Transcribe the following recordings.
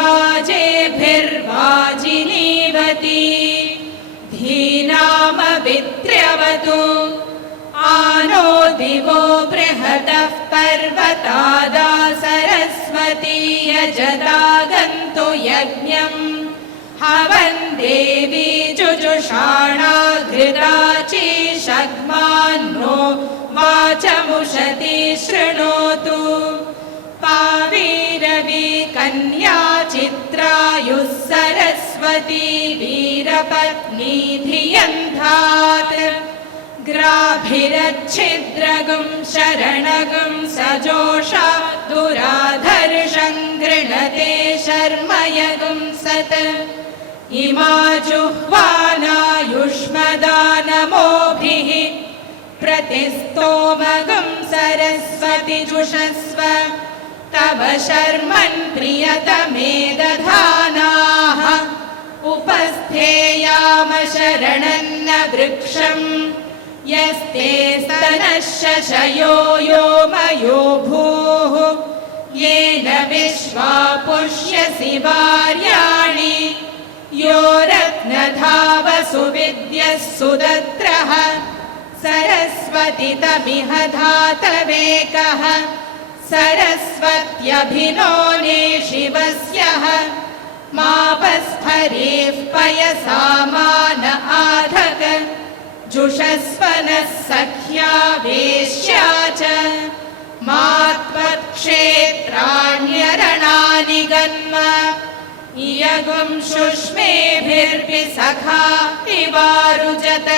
वाजेभिर्वाजिनीवती धीनामवित्र्यवतु आनो दिवो बृहतः पर्वतादा सरस्वती यजदागन्तु यज्ञम् हवन् देवी जुजुषाणा घृताचीषग्मान्नो वाचमुषति शृणोतु पावीरवी कन्या चित्रायुः सरस्वती वीरपत्नी धियन्धात् ग्राभिरच्छिद्रगुं शरणगुं सजोषा दुराधर्षं गृणते शर्मयगुं सत् इमा जुह्वानायुष्मदानमोभिः प्रतिस्तोमगुं सरस्वति जुषस्व तव शर्मन् प्रियतमे दधानाः उपस्थेयाम शरणन्न वृक्षम् यस्ते स्तनः शशयो यो मयो भूः येन विश्वा पुष्यसि वार्याणि यो रत्नधावसु विद्यः सुदत्रः सरस्वति तमिह धातवेकः सरस्वत्यभिनो ने शिवस्यः मापस्फरेः पयसा मान आधक जुषस्वनः सख्या वेश्या च मात्वत्क्षेत्राण्यरणानि गन्म इयगुं शुष्मेभिर्विसखा इवारुजत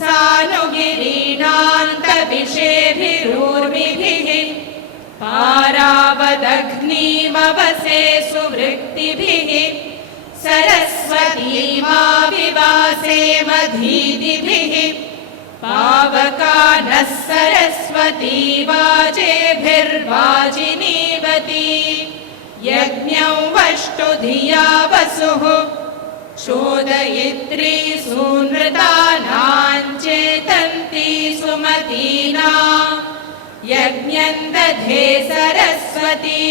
सानुगिरीणान्तविषेभिरूर्मिभिः पारावदग्निमवसे सुवृत्तिभिः सरस्वतीमाविवासे मधीदिभिः पावकानः सरस्वती वाजेभिर्वाजिनीवती यज्ञं वष्टु धिया वसुः चोदयित्री सूनृतानां चेतन्ती सुमतीना यज्ञं दधे सरस्वती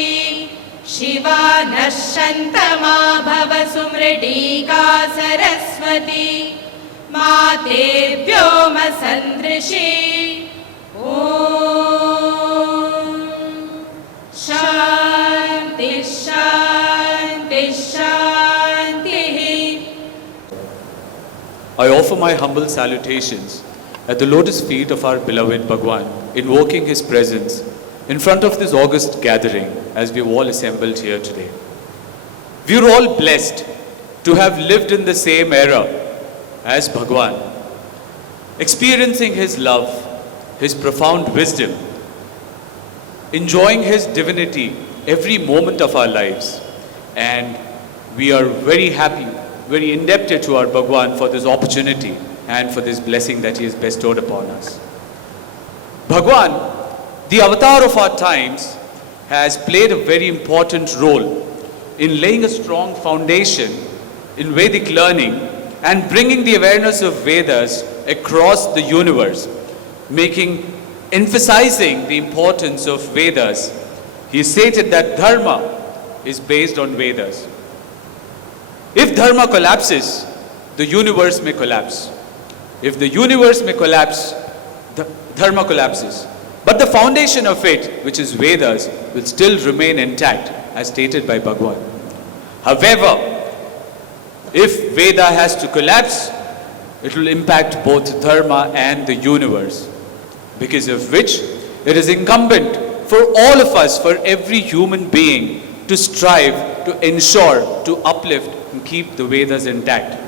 शिवा नश्यन्तमा भव सुमृडीका सरस्वती माते व्योम सन्दृशी ॐ शान्ति शान्ति शान्तिः. I offer my humble salutations at the lotus feet of our beloved Bhagawan, invoking his presence in front of this august gathering as we've all assembled here today. We are all blessed to have lived in the same era as Bhagawan, experiencing his love, his profound wisdom, enjoying his divinity every moment of our lives. And we are very happy, very indebted to our Bhagawan for this opportunity and for this blessing that he has bestowed upon us. Bhagawan, the avatar of our times, has played a very important role in laying a strong foundation in Vedic learning and bringing the awareness of Vedas across the universe, emphasizing the importance of Vedas. He stated that dharma is based on Vedas. If dharma collapses, the universe may collapse. If the universe may collapse, the dharma collapses. But the foundation of it, which is Vedas, will still remain intact, as stated by Bhagawan. However, if Veda has to collapse, it will impact both dharma and the universe, because of which it is incumbent for all of us, for every human being, to strive, to ensure, to uplift and keep the Vedas intact.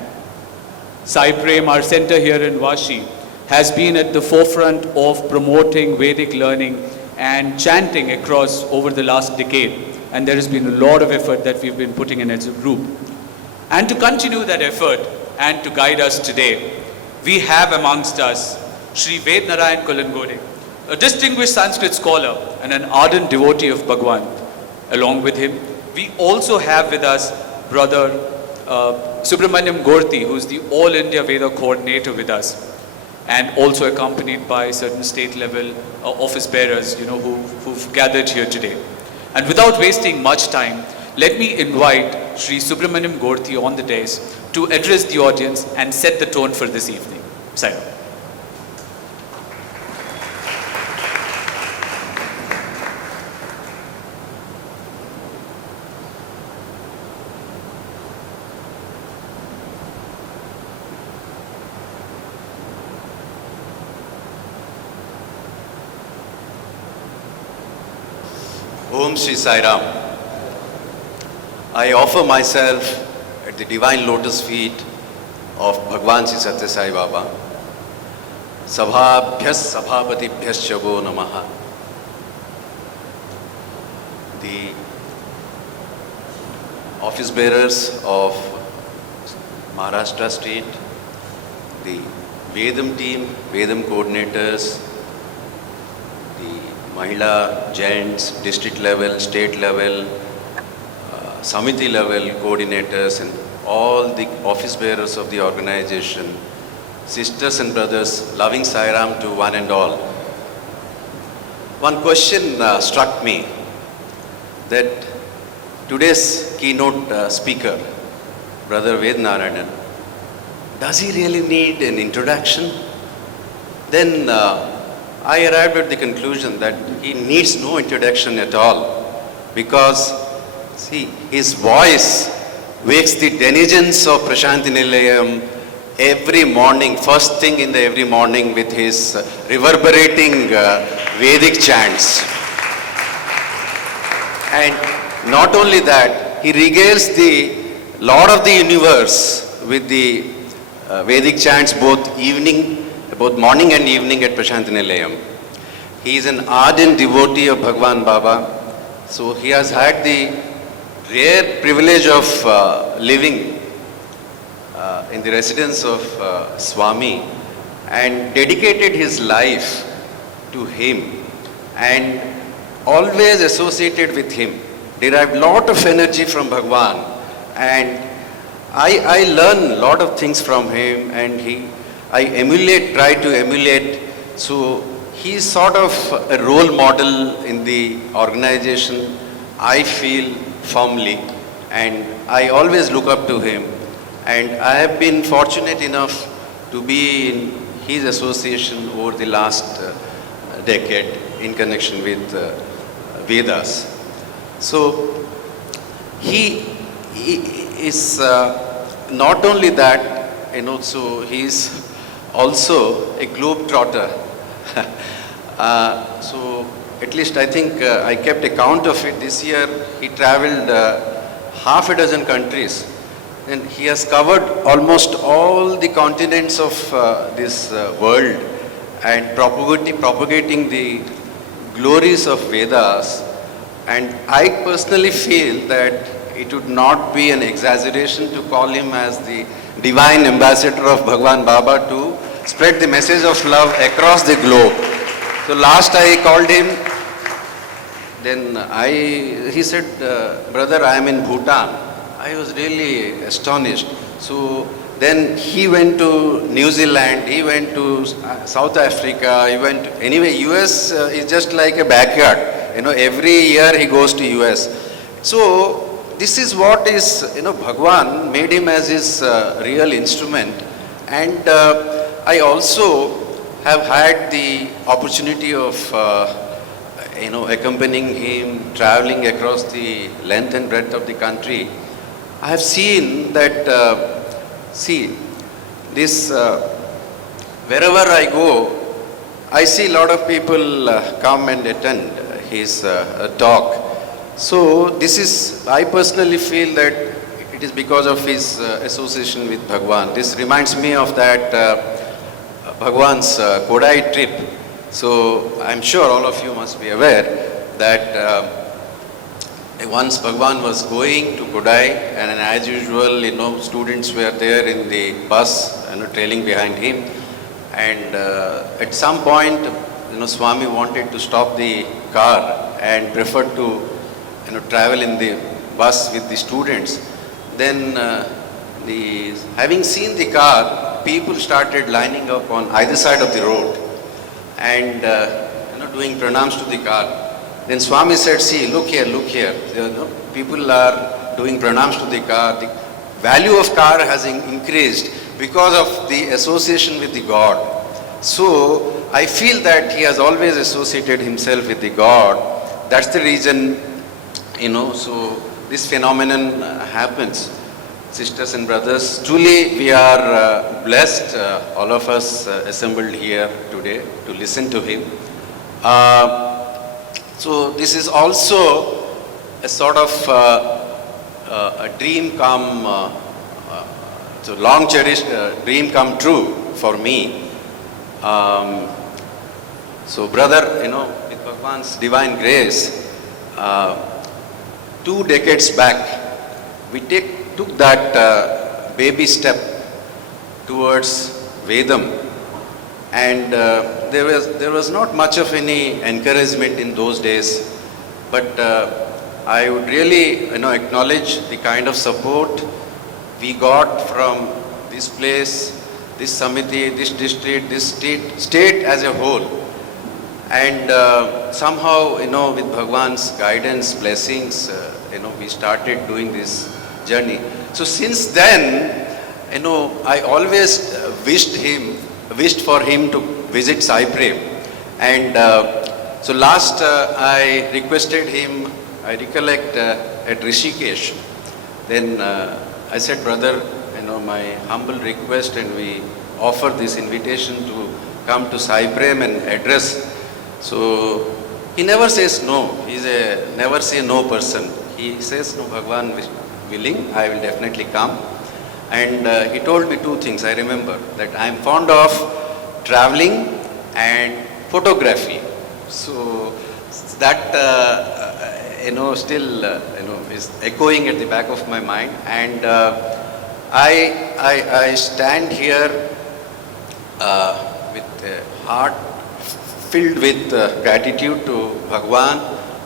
Saiprem, our center here in Vashi, has been at the forefront of promoting Vedic learning and chanting across over the last decade. And there has been a lot of effort that we've been putting in as a group. And to continue that effort and to guide us today, we have amongst us Sri Veda Narayanan, a distinguished Sanskrit scholar and an ardent devotee of Bhagawan. Along with him, we also have with us Brother Subramanyam Gorti, who is the All India Veda coordinator with us, and also accompanied by certain state level office bearers, who've gathered here today. And without wasting much time, Let me invite Sri Subramaniam Gorthi on the dais to address the audience and set the tone for this evening. Sairam. Om Shri Sairam. I offer myself at the divine lotus feet of Bhagawan Sri Satya Sai Baba. Sabhabhyas Sabhapatibhyas Chavo Namaha. The office bearers of Maharashtra State, the Vedam team, Vedam coordinators, Mahila, gents, district level, state level, Samiti level coordinators and all the office bearers of the organization, sisters and brothers, loving Sairam to one and all. One question struck me, that today's keynote speaker, Brother Vedanarayanan, does he really need an introduction? Then I arrived at the conclusion that he needs no introduction at all, because, see, his voice wakes the denizens of Prasanthi Nilayam every morning, first thing in the every morning with his reverberating Vedic chants. And not only that, he regales the Lord of the Universe with the Vedic chants both morning and evening at Prasanthi Nilayam. He is an ardent devotee of Bhagawan Baba. So he has had the rare privilege of living in the residence of Swami and dedicated his life to him and always associated with him. Derived lot of energy from Bhagawan, and I learn a lot of things from him, and I try to emulate. So he's sort of a role model in the organization, I feel firmly, and I always look up to him. And I have been fortunate enough to be in his association over the last decade in connection with Vedas. So he is not only that, so he is also a globetrotter. So at least I think I kept a count of it. This year he traveled half a dozen countries, and he has covered almost all the continents of this world and propagating the glories of Vedas. And I personally feel that it would not be an exaggeration to call him as the divine ambassador of Bhagawan Baba to spread the message of love across the globe. So last I called him, then he said, brother, I am in Bhutan. I was really astonished. So then he went to New Zealand, he went to South Africa, anyway, US is just like a backyard. Every year he goes to US. So this is what is, Bhagawan made him as his real instrument. And I also have had the opportunity of, accompanying him, traveling across the length and breadth of the country. I have seen that, wherever I go, I see a lot of people come and attend his talk. So I personally feel that it is because of his association with Bhagawan. This reminds me of that Bhagawan's Kodai trip. So I'm sure all of you must be aware that once Bhagawan was going to Kodai, and as usual, students were there in the bus, trailing behind him. And at some point, Swami wanted to stop the car and preferred to, travel in the bus with the students. Then, having seen the car, people started lining up on either side of the road and, doing pranams to the car. then Swami said, see, look here, you know, people are doing pranams to the car. The value of car has increased because of the association with the God. So I feel that he has always associated himself with the God. That's the reason, you know, so this phenomenon happens. Sisters and brothers, truly we are blessed, all of us assembled here today to listen to him. So this is also a sort of a dream come, so long cherished dream come true for me. So brother, you know, with Bhagawan's divine grace, 2 decades back, we took that baby step towards Vedam, and there was not much of any encouragement in those days, but I would really, you know, acknowledge the kind of support we got from this place, this samiti, this district, this state as a whole. And somehow, you know, with Bhagavan's guidance, blessings, you know, we started doing this journey. So since then, you know, I always wished for him to visit Sai Prem. And so last I requested him, I recollect at Rishikesh. Then I said, brother, you know, my humble request, and we offer this invitation to come to Sai Prem and address. So he never says no. He's a never say no person. He says, no, Bhagavan willing, I will definitely come. And he told me 2 things. I remember that I am fond of traveling and photography. So that you know, still you know, is echoing at the back of my mind. And I stand here with a heart filled with gratitude to Bhagavan,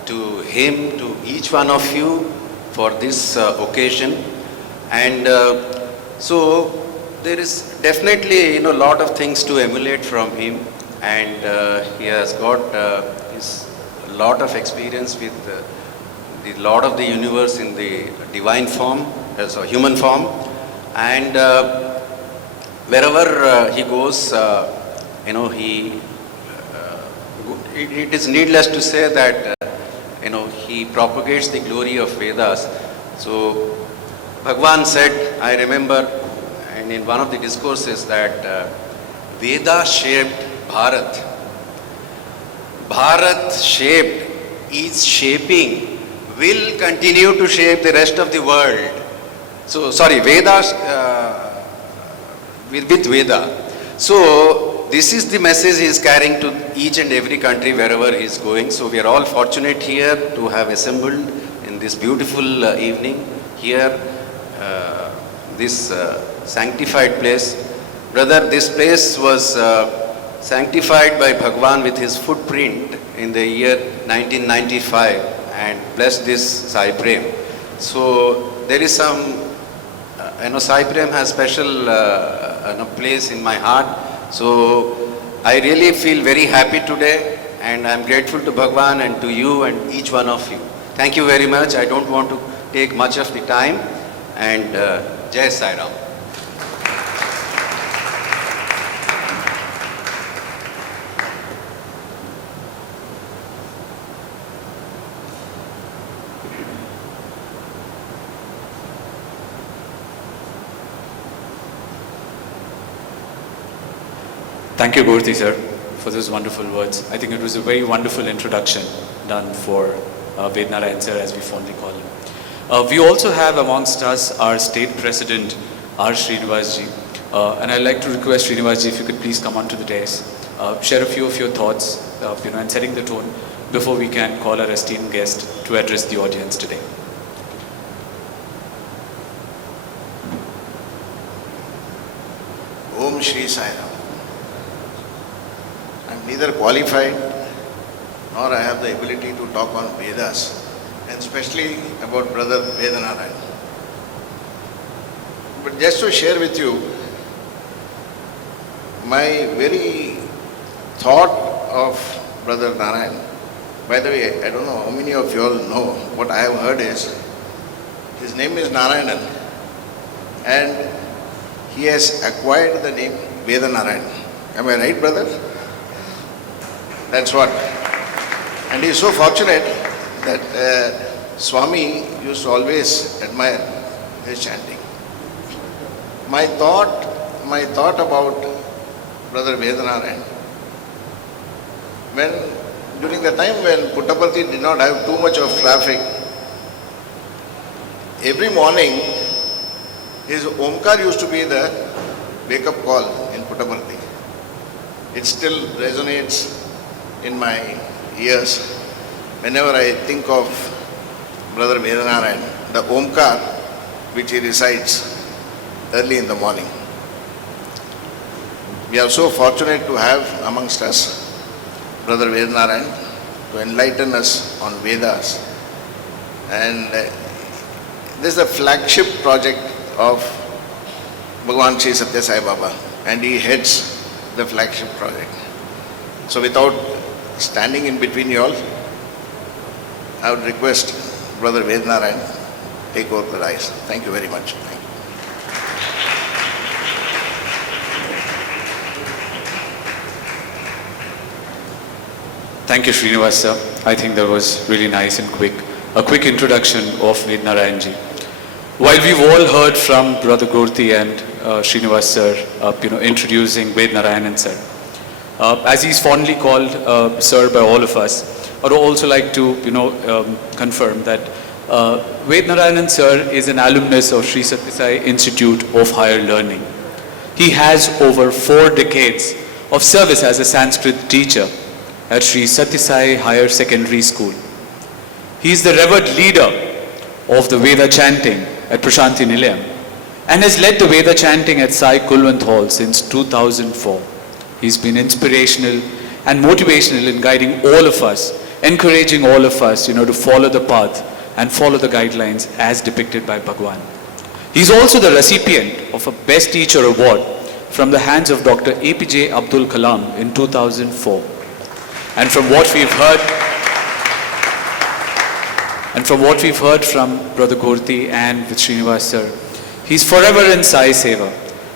to him, to each one of you for this occasion. And so there is definitely, you know, a lot of things to emulate from him, and he has got his lot of experience with the Lord of the universe in the divine form, as a human form. And wherever he goes, you know, it is needless to say that you know, he propagates the glory of Vedas. So Bhagavan said, I remember, and in one of the discourses, that Veda shaped Bharat. Bharat shaped, is shaping, will continue to shape the rest of the world. So, sorry, Vedas, with Veda. So, this is the message he is carrying to each and every country wherever he is going. So, we are all fortunate here to have assembled in this beautiful evening here, this sanctified place. Brother, this place was sanctified by Bhagavan with his footprint in the year 1995 and blessed this Sai Prem. So, there is some, Sai Prem has special place in my heart. So, I really feel very happy today, and I am grateful to Bhagavan and to you and each one of you. Thank you very much. I don't want to take much of the time, and Jai Sairam. Thank you, Gaurathi sir, for those wonderful words. I think it was a very wonderful introduction done for Vedanarayan sir, as we fondly call him. We also have amongst us our state president, R. Srinivasji. And I'd like to request Srinivasji, if you could please come onto the dais, share a few of your thoughts, and setting the tone before we can call our esteemed guest to address the audience today. Om Shri Sairam. I'm neither qualified nor I have the ability to talk on Vedas, and especially about Brother Vedanarayan. But just to share with you, my very thought of Brother Narayan By the way, I don't know how many of you all know, what I have heard is, his name is Narayanan, and he has acquired the name Vedanarayanan. Am I right, brother? That's what. And he is so fortunate that Swami used to always admire his chanting. My thought about Brother Vedanarayan, during the time when Puttaparthi did not have too much of traffic, every morning his Omkar used to be the wake-up call in Puttaparthi. It still resonates in my ears. Whenever I think of Brother Vedanarayan, the Omkar which he recites early in the morning. We are so fortunate to have amongst us Brother Vedanarayan to enlighten us on Vedas. And this is the flagship project of Bhagawan Sri Satya Sai Baba, and he heads the flagship project. So without standing in between you all, I would request Brother Vedanarayan take over the rise. Thank you very much. Thank you. Thank you, Srinivas sir. I think that was really nice and quick. A quick introduction of Vedanarayanji. While we've all heard from Brother Gurti and Srinivas sir, introducing Vedanarayanan sir, as he's fondly called sir by all of us, I would also like to, confirm that Vedanarayanan sir is an alumnus of Sri Satya Sai Institute of Higher Learning. He has over 4 decades of service as a Sanskrit teacher at Sri Satya Sai Higher Secondary School. He is the revered leader of the Veda Chanting at Prasanthi Nilayam and has led the Veda Chanting at Sai Kulwant Hall since 2004. He's been inspirational and motivational in guiding all of us, encouraging all of us, to follow the path and follow the guidelines as depicted by Bhagawan. He's also the recipient of a Best Teacher Award from the hands of Dr. APJ Abdul Kalam in 2004. And from what we've heard from Brother Gurti and with Srinivas sir, he's forever in Sai Seva,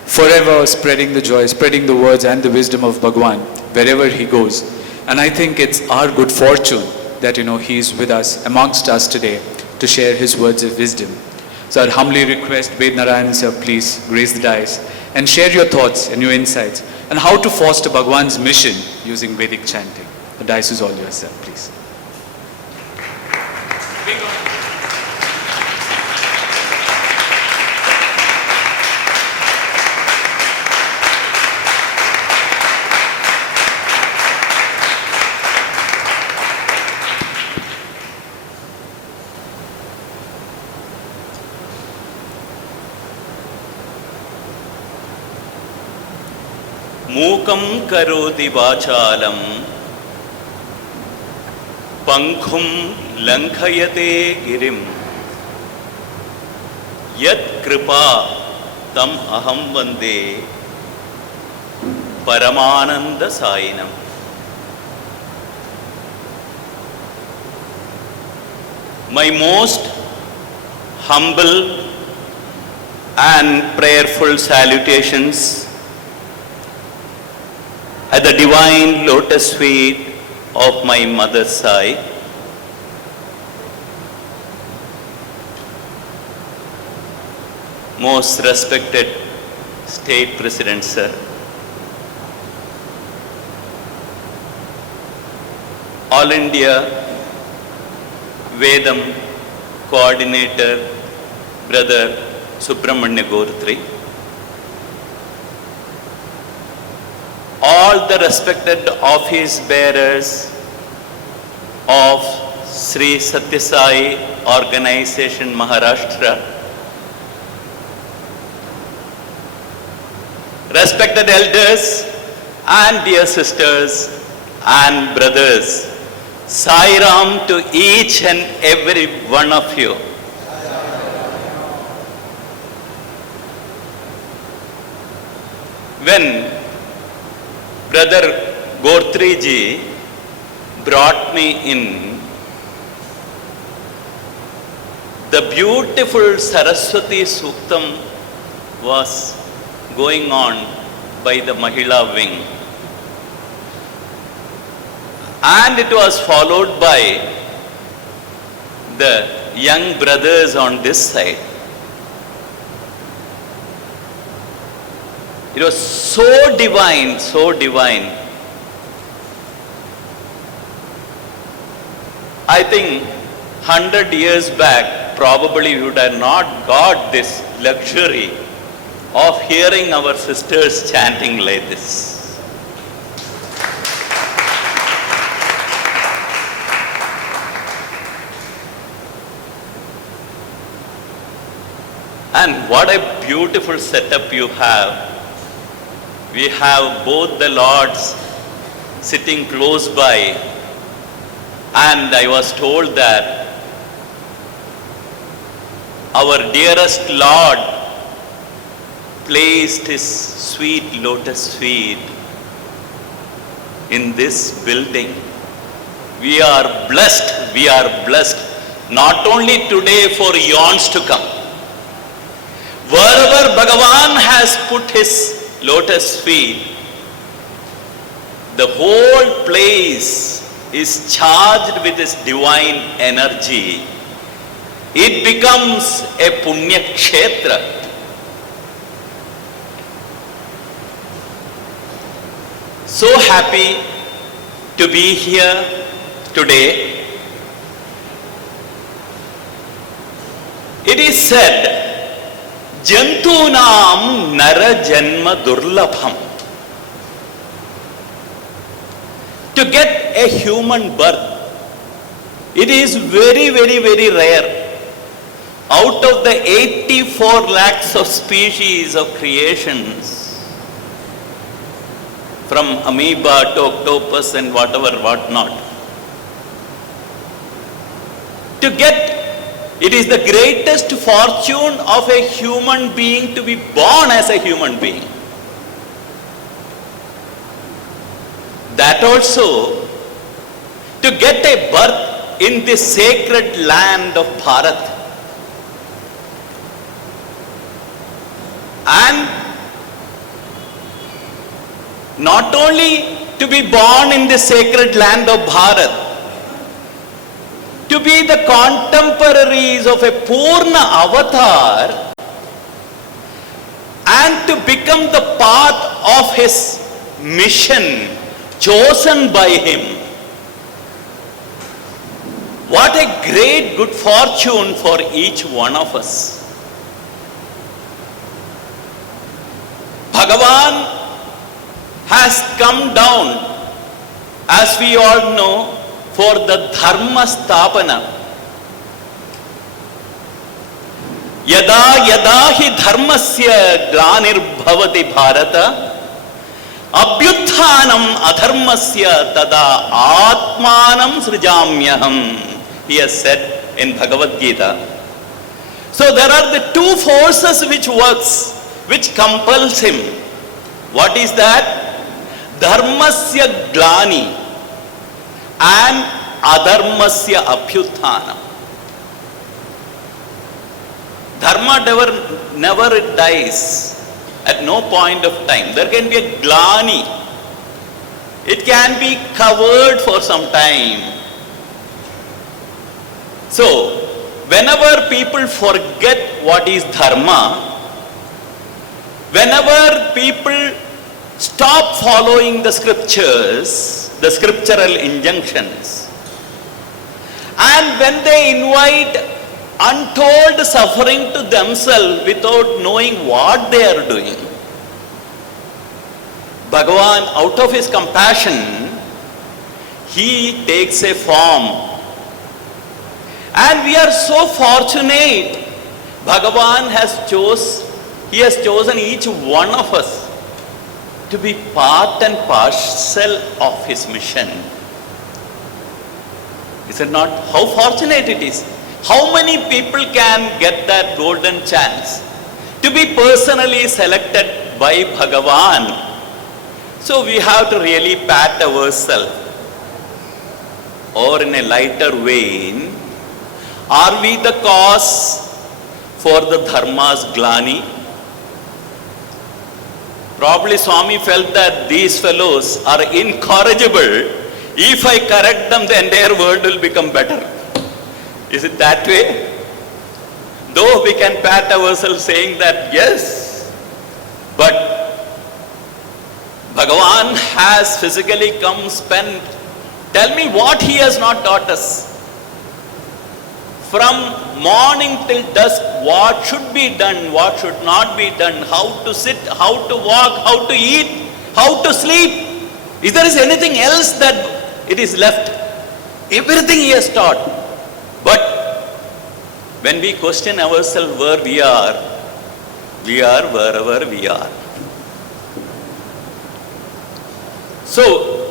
forever spreading the joy, spreading the words and the wisdom of Bhagawan wherever he goes. And I think it's our good fortune that, he's with us, amongst us today to share his words of wisdom. So I'd humbly request Vedanarayan sir, please grace the dais and share your thoughts and your insights on how to foster Bhagawan's mission using Vedic chanting. The dice is all yours, sir, please. Mukam karoti vachalam Pankhum lankhayate girim Yat kripa tam aham vande Paramananda Sainam. My most humble and prayerful salutations at the divine lotus feet of my mother Sai. Most respected State President sir, All India Vedam Coordinator Brother Subramanya Gortri, all the respected office bearers of Sri Satya Sai Organization Maharashtra, respected elders and dear sisters and brothers, Sairam to each and every one of you. When Brother Gortri ji brought struck me in the beautiful Saraswati Suktam was going on by the Mahila wing. And it was followed by the young brothers on this side. It was so divine, so divine. I think 100 years back, probably we would have not got this luxury of hearing our sisters chanting like this. And what a beautiful setup you have. We have both the lords sitting close by, and I was told that our dearest Lord placed his sweet lotus feet in this building. We are blessed, not only today, for eons to come. Wherever Bhagavan has put his lotus feet, the whole place is charged with this divine energy. It becomes a Punya Kshetra. So happy to be here today. It is said, Jantunam nara janma durlabham. To get a human birth, it is very, very, very rare. Out of the 84 lakhs of species of creations, from amoeba to octopus and whatever, whatnot, to get, it is the greatest fortune of a human being to be born as a human being. That also, to get a birth in this sacred land of Bharat, and not only to be born in the sacred land of Bharat, to be the contemporaries of a Purna avatar, and to become the path of his mission chosen by him. What a great good fortune for each one of us. Bhagavan has come down, as we all know, for the dharma stapana. Yada yada hi dharmasya glanirbhavati bharata abhyutthanam adharmasya tada atmanam srijamyaham, he has said in Bhagavad Gita. So there are the two forces which works, which compels him. What is that? Dharmasya glani and adharmasya abhyutthana. Dharma never dies at no point of time. There can be a glani. It can be covered for some time. So, whenever people forget what is dharma, whenever people stop following the scriptures, the scriptural injunctions, and when they invite untold suffering to themselves without knowing what they are doing, Bhagavan, out of his compassion, he takes a form. And we are so fortunate, Bhagavan has chosen each one of us to be part and parcel of his mission. Is it not? How fortunate it is. How many people can get that golden chance to be personally selected by Bhagavan? So we have to really pat ourselves. or in a lighter vein, are we the cause for the dharma's glani? Probably Swami felt that these fellows are incorrigible. If I correct them, the entire world will become better. Is it that way? Though we can pat ourselves saying that yes, but Bhagavan has physically come, spent. Tell me what he has not taught us. From morning till dusk, what should be done, what should not be done, how to sit, how to walk, how to eat, how to sleep. If there is anything else that it is left, everything he has taught. But when we question ourselves where we are wherever we are. So,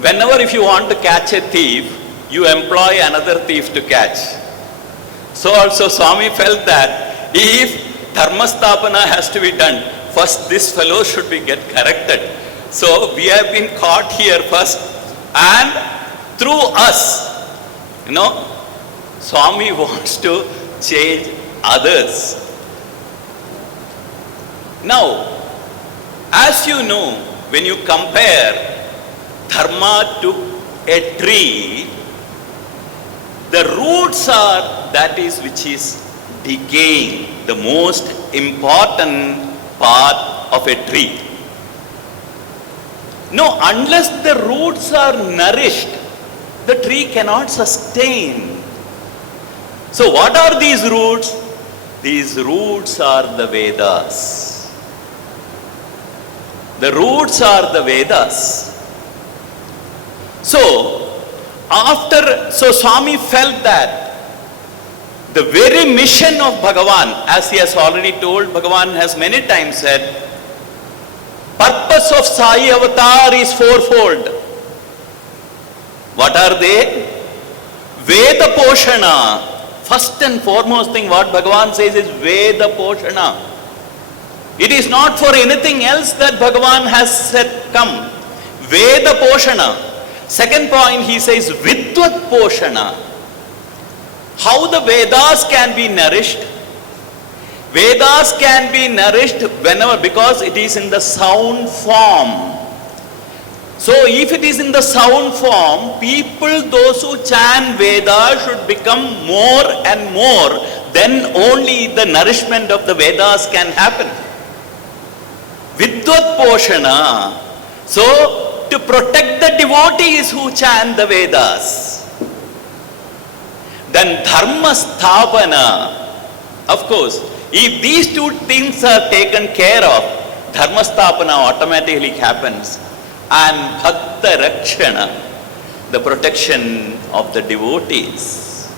whenever if you want to catch a thief, you employ another thief to catch. So also Swami felt that if dharmastapana has to be done, first this fellow should be get corrected. So we have been caught here first, and through us, Swami wants to change others. Now, as you know, when you compare dharma to a tree, the roots are that is which is decaying, the most important part of a tree. No, unless the roots are nourished, the tree cannot sustain. So what are these roots? These roots are the Vedas. The roots are the Vedas. So Swami felt that the very mission of Bhagavan, as he has already told, Bhagavan has many times said, purpose of Sai avatar is fourfold. What are they? Veda Poshana. First and foremost thing what Bhagavan says is Veda Poshana. It is not for anything else that Bhagavan has said come. Veda Poshana. Second point he says Vidvat Poshana. How the Vedas can be nourished? Vedas can be nourished whenever, because it is in the sound form. So if it is in the sound form, people, those who chant Vedas should become more and more, then only the nourishment of the Vedas can happen. Vidvat Poshana. So, to protect the devotees who chant the Vedas. Then Dharma Sthapana. Of course, if these two things are taken care of, Dharma Sthapana automatically happens. And Bhakta Rakshana, the protection of the devotees.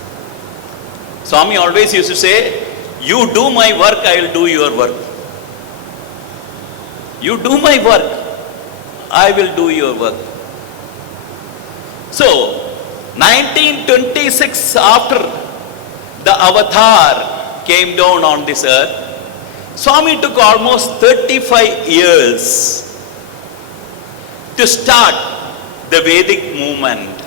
Swami always used to say, you do my work, I will do your work. You do my work, I will do your work. So, 1926, after the avatar came down on this earth, Swami took almost 35 years to start the Vedic movement.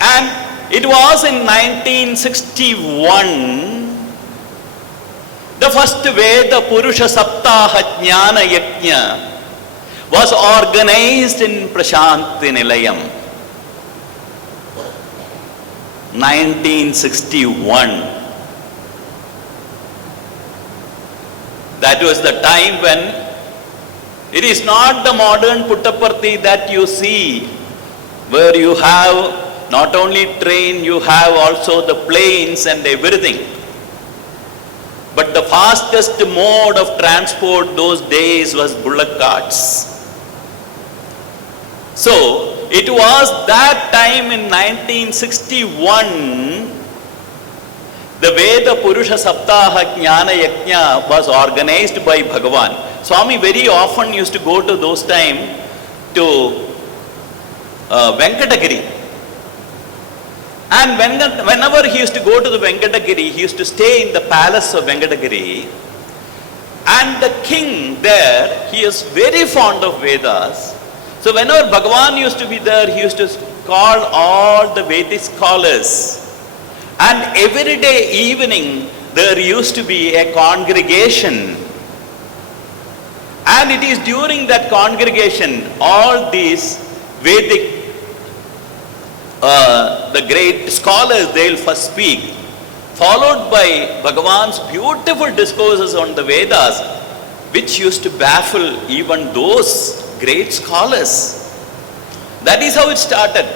And it was in 1961, the first Veda Purusha Saptaha Jnana Yajna was organized in Prasanthi Nilayam. 1961. That was the time when it is not the modern Puttaparthi that you see, where you have not only train, you have also the planes and everything. But the fastest mode of transport those days was bullock carts. So, it was that time in 1961, the Veda Purusha Saptaha Jnana Yajna was organized by Bhagavan. Swami very often used to go to those time to Venkatagiri. And whenever he used to go to the Venkatagiri, he used to stay in the palace of Venkatagiri. And the king there, he is very fond of Vedas. So whenever Bhagavan used to be there, he used to call all the Vedic scholars. And every day evening, there used to be a congregation. And it is during that congregation, all these Vedic, the great scholars, they will first speak, followed by Bhagawan's beautiful discourses on the Vedas, which used to baffle even those great scholars. That is how it started.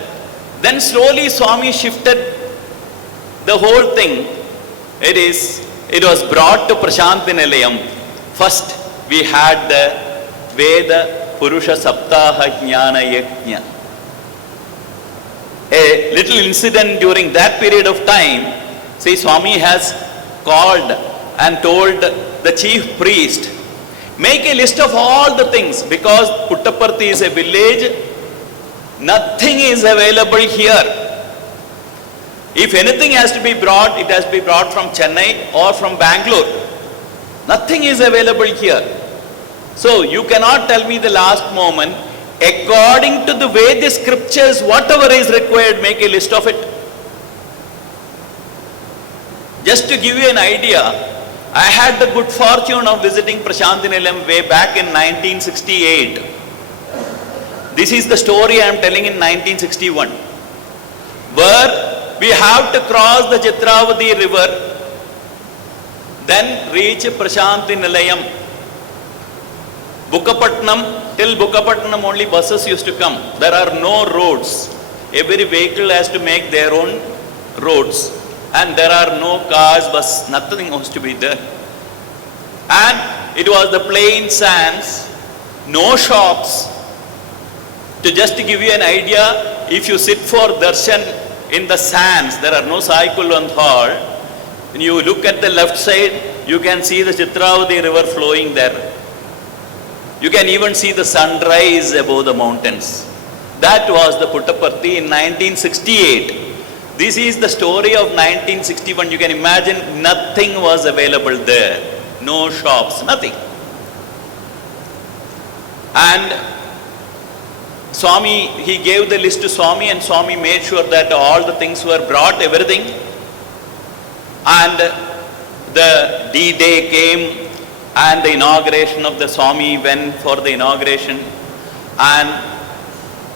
Then slowly Swami shifted the whole thing. It was brought to Prasanthi Nilayam. First, we had the Veda Purusha Saptaha Jnana Yajna. A little incident during that period of time, see, Swami has called and told the chief priest, make a list of all the things, because Puttaparthi is a village, nothing is available here. If anything has to be brought, it has to be brought from Chennai or from Bangalore. Nothing is available here. So you cannot tell me the last moment. According to the Vedic scriptures, whatever is required, make a list of it. Just to give you an idea, I had the good fortune of visiting Prasanthi Nilayam way back in 1968. This is the story I am telling in 1961, where we have to cross the Chitravati river, then reach Prasanthi Nilayam. Bukkapatnam, till Bukkapatnam only buses used to come. There are no roads. Every vehicle has to make their own roads. And there are no cars, bus, nothing was to be there. And it was the plain sands, no shops. To give you an idea, if you sit for darshan in the sands, there are no cycle on hall. When you look at the left side, you can see the Chitravati river flowing there. You can even see the sunrise above the mountains. That was the Puttaparthi in 1968. This is the story of 1961. You can imagine nothing was available there. No shops, nothing. And Swami, he gave the list to Swami, and Swami made sure that all the things were brought, everything. And the D-Day came, and the inauguration of the Swami went for the inauguration. And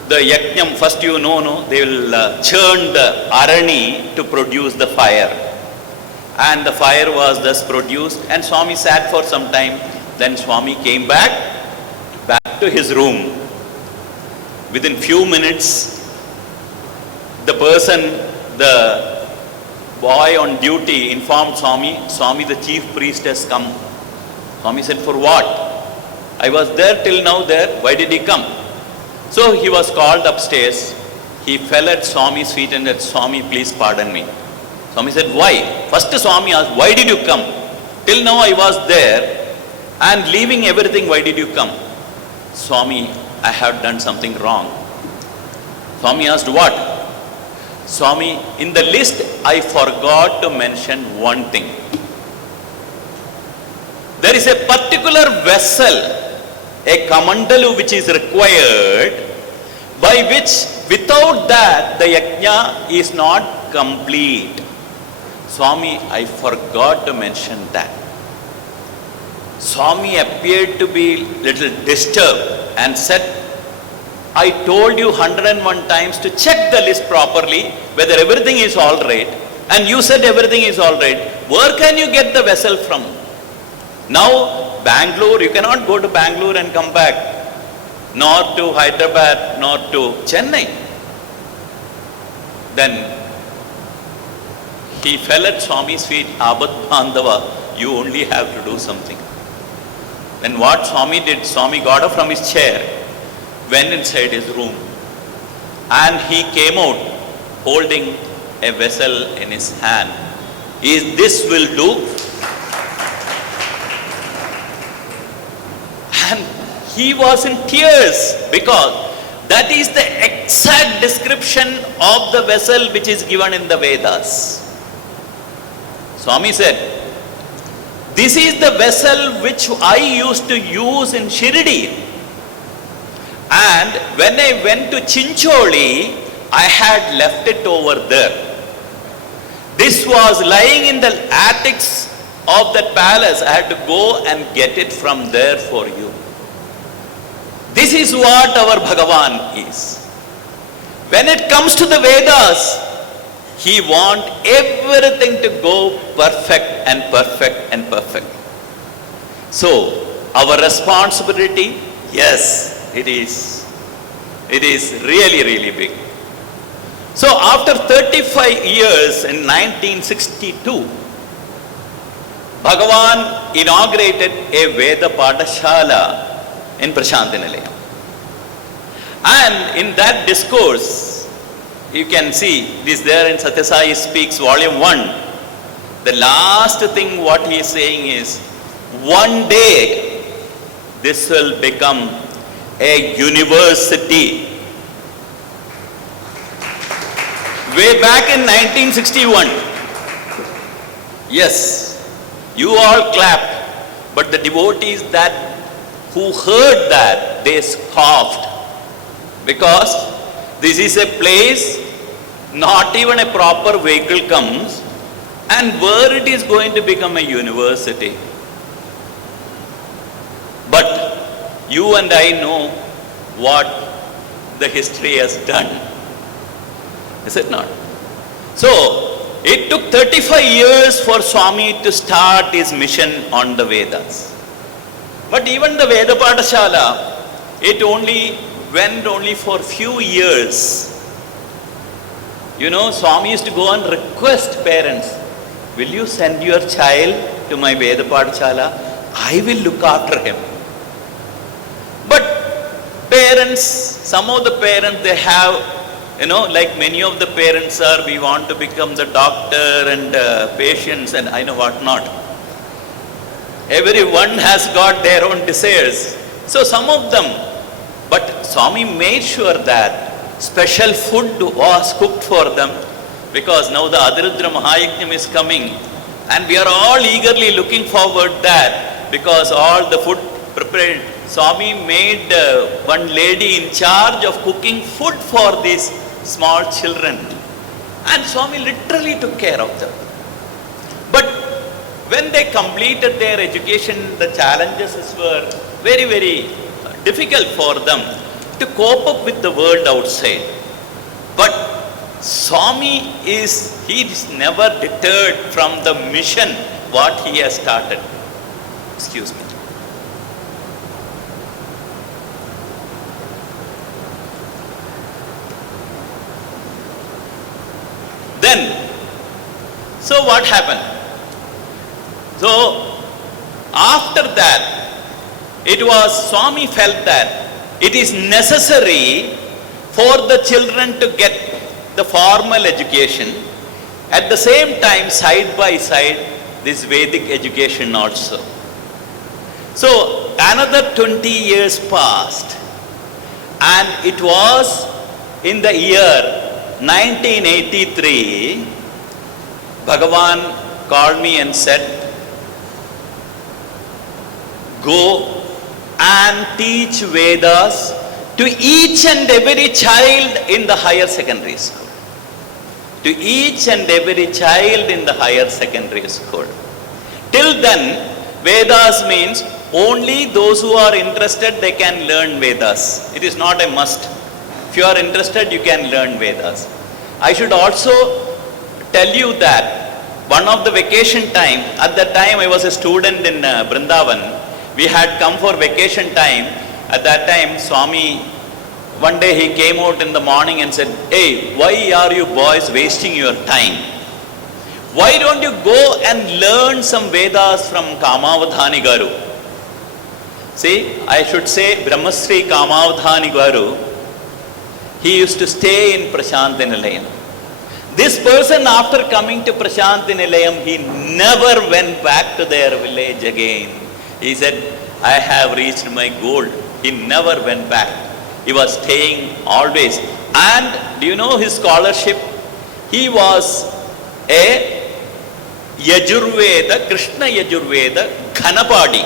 the Yajnam, first they will churn the arani to produce the fire. And the fire was thus produced, and Swami sat for some time. Then Swami came back to his room. Within few minutes, the boy on duty informed Swami, the chief priest has come. Swami said, for what? I was there till now there, why did he come? So he was called upstairs. He fell at Swami's feet and said, Swami, please pardon me. Swami said, why? First Swami asked, why did you come? Till now I was there and leaving everything, why did you come? Swami, I have done something wrong. Swami asked, what? Swami, in the list I forgot to mention one thing. There is a particular vessel, a kamandalu which is required, by which without that the yajna is not complete. Swami, I forgot to mention that. Swami appeared to be little disturbed and said, I told you 101 times to check the list properly, whether everything is all right, and you said everything is all right. Where can you get the vessel from? Now, Bangalore, you cannot go to Bangalore and come back, nor to Hyderabad, nor to Chennai. Then he fell at Swami's feet, Abad Bandhava, you only have to do something. Then what Swami did, Swami got up from his chair, went inside his room, and he came out holding a vessel in his hand. Is this will do? And he was in tears because that is the exact description of the vessel which is given in the Vedas. Swami said, this is the vessel which I used to use in Shirdi. And when I went to Chincholi, I had left it over there. This was lying in the attics of that palace. I had to go and get it from there for you. This is what our Bhagavan is. When it comes to the Vedas, he wants everything to go perfect and perfect and perfect. So, our responsibility, yes, it is really, really big. So, after 35 years in 1962, Bhagavan inaugurated a Veda Padashala in Prasanthi Nilayam. And in that discourse, you can see this there in Satyasai Speaks Volume 1. The last thing what he is saying is, one day this will become a university. Way back in 1961, yes, you all clapped, but the devotees who heard that, they scoffed, because this is a place, not even a proper vehicle comes, and where it is going to become a university. But you and I know what the history has done. Is it not? So, it took 35 years for Swami to start his mission on the Vedas. But even the Veda Padashala, it only went for few years. You know, Swami used to go and request parents, will you send your child to my Veda Padashala? I will look after him. But parents, some of the parents, they have, like many of the parents are, we want to become the doctor and patients and I know what not. Everyone has got their own desires. So some of them, but Swami made sure that special food was cooked for them, because now the Adhirudra Mahayajnam is coming and we are all eagerly looking forward that, because all the food prepared, Swami made one lady in charge of cooking food for these small children, and Swami literally took care of them. But when they completed their education, the challenges were very, very difficult for them to cope up with the world outside. But Swami is never deterred from the mission what he has started. Excuse me. Then, so what happened? So, after that, it was Swami felt that it is necessary for the children to get the formal education, at the same time, side by side, this Vedic education also. So, another 20 years passed, and it was in the year 1983, Bhagavan called me and said, go and teach Vedas to each and every child in the higher secondary school. To each and every child in the higher secondary school. Till then, Vedas means only those who are interested, they can learn Vedas. It is not a must. If you are interested, you can learn Vedas. I should also tell you that one of the vacation time, at that time I was a student in Vrindavan. We had come for vacation time. At that time, Swami, one day he came out in the morning and said, hey, why are you boys wasting your time? Why don't you go and learn some Vedas from Kamavadhani Garu? See, I should say Brahmasri Kamavadhani Garu. He used to stay in Prasanthi Nilayam. This person, after coming to Prasanthi Nilayam, he never went back to their village again. He said, I have reached my goal. He never went back. He was staying always. And do you know his scholarship? He was a Yajurveda, Krishna Yajurveda, Ghanapadi.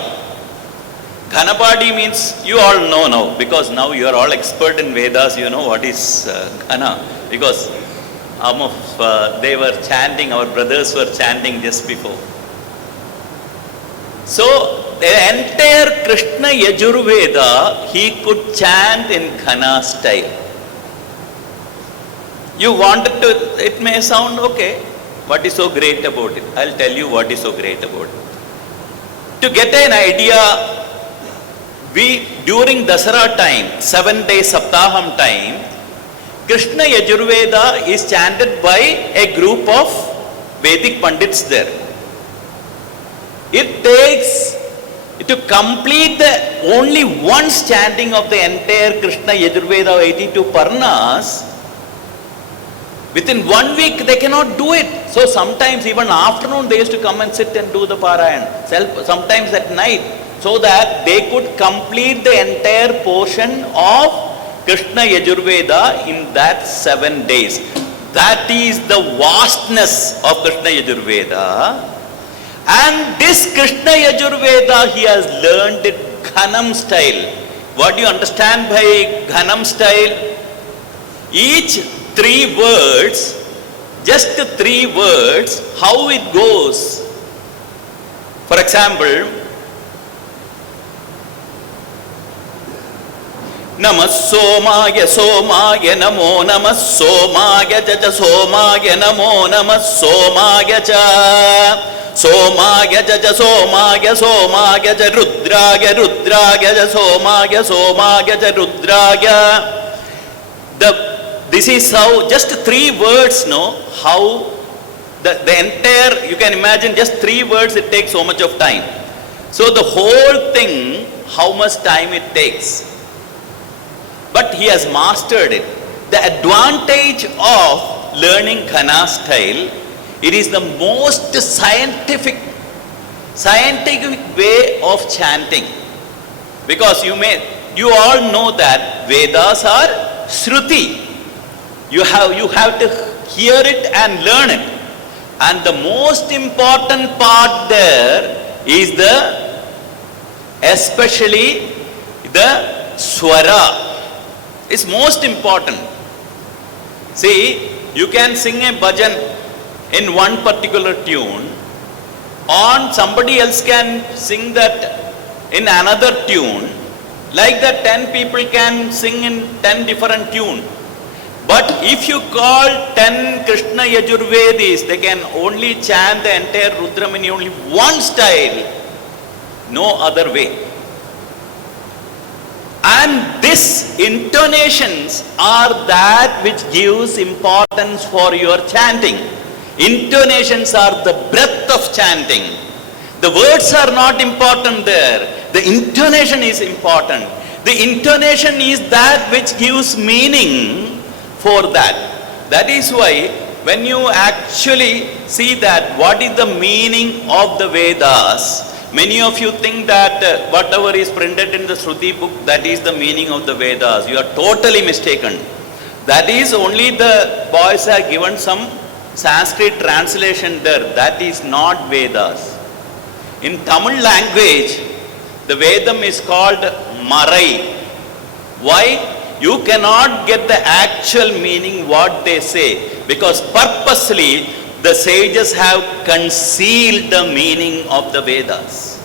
Ghanapadi means, you all know now, because now you are all expert in Vedas, you know what is Ghana. because they were chanting, our brothers were chanting just before. So the entire Krishna Yajurveda he could chant in Ghana style. You wanted to, it may sound okay. What is so great about it? I'll tell you what is so great about it. To get an idea, during Dasara time, 7-day Saptaham time, Krishna Yajurveda is chanted by a group of Vedic Pandits there. It takes, to complete the only once chanting of the entire Krishna Yajurveda of 82 Parnas, within 1 week they cannot do it. So sometimes even afternoon they used to come and sit and do the Parayan, sometimes at night, so that they could complete the entire portion of Krishna Yajurveda in that 7 days. That is the vastness of Krishna Yajurveda. And this Krishna Yajurveda he has learned it Ghanam style. What do you understand by Ghanam style? Each 3 words, just 3 words, how it goes. For example, Namah Somaya Somaya Namo Namah Somaya Jaja Somaya Namo Namah Somaya Jaja Somaya Jaja Somaya Somaya Jaja Rudraya Rudraya Jaja Somaya Somaya Jaja Rudraya. This is how, just 3 words, no, how the entire, you can imagine just 3 words it takes so much of time. So the whole thing, how much time it takes. But he has mastered it. The advantage of learning Ghana style, it is the most scientific way of chanting. Because you all know that Vedas are Shruti. You have to hear it and learn it. And the most important part there is especially the Swara. It's most important. See, you can sing a bhajan in one particular tune, or somebody else can sing that in another tune. Like that 10 people can sing in 10 different tunes. But if you call 10 Krishna Yajurvedis, they can only chant the entire Rudramani only one style, no other way. And these intonations are that which gives importance for your chanting. Intonations are the breadth of chanting. The words are not important there. The intonation is important. The intonation is that which gives meaning for that. That is why when you actually see that what is the meaning of the Vedas, many of you think that whatever is printed in the Shruti book, that is the meaning of the Vedas. You are totally mistaken. That is only the boys have given some Sanskrit translation there. That is not Vedas. In Tamil language, the Vedam is called Marai. Why? You cannot get the actual meaning what they say, because purposely the sages have concealed the meaning of the Vedas.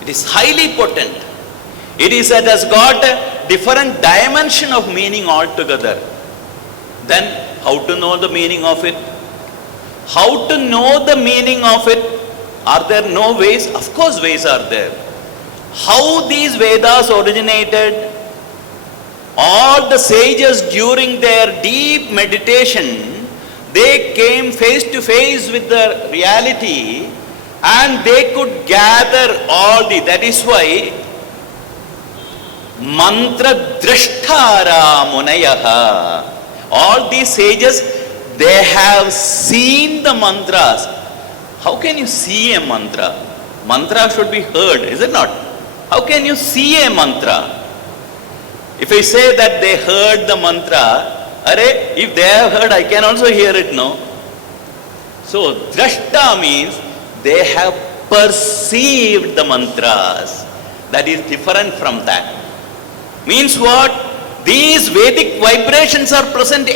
It is highly potent. It has got a different dimension of meaning altogether. Then how to know the meaning of it? How to know the meaning of it? Are there no ways? Of course ways are there. How these Vedas originated? All the sages during their deep meditation, they came face to face with the reality and they could gather all that is why mantra drishtara munayaha. All these sages, they have seen the mantras. How can you see a mantra? Mantra should be heard, is it not? How can you see a mantra? If I say that they heard the mantra, if they have heard, I can also hear it, no? So, drashta means they have perceived the mantras. That is different from that. Means what? These Vedic vibrations are present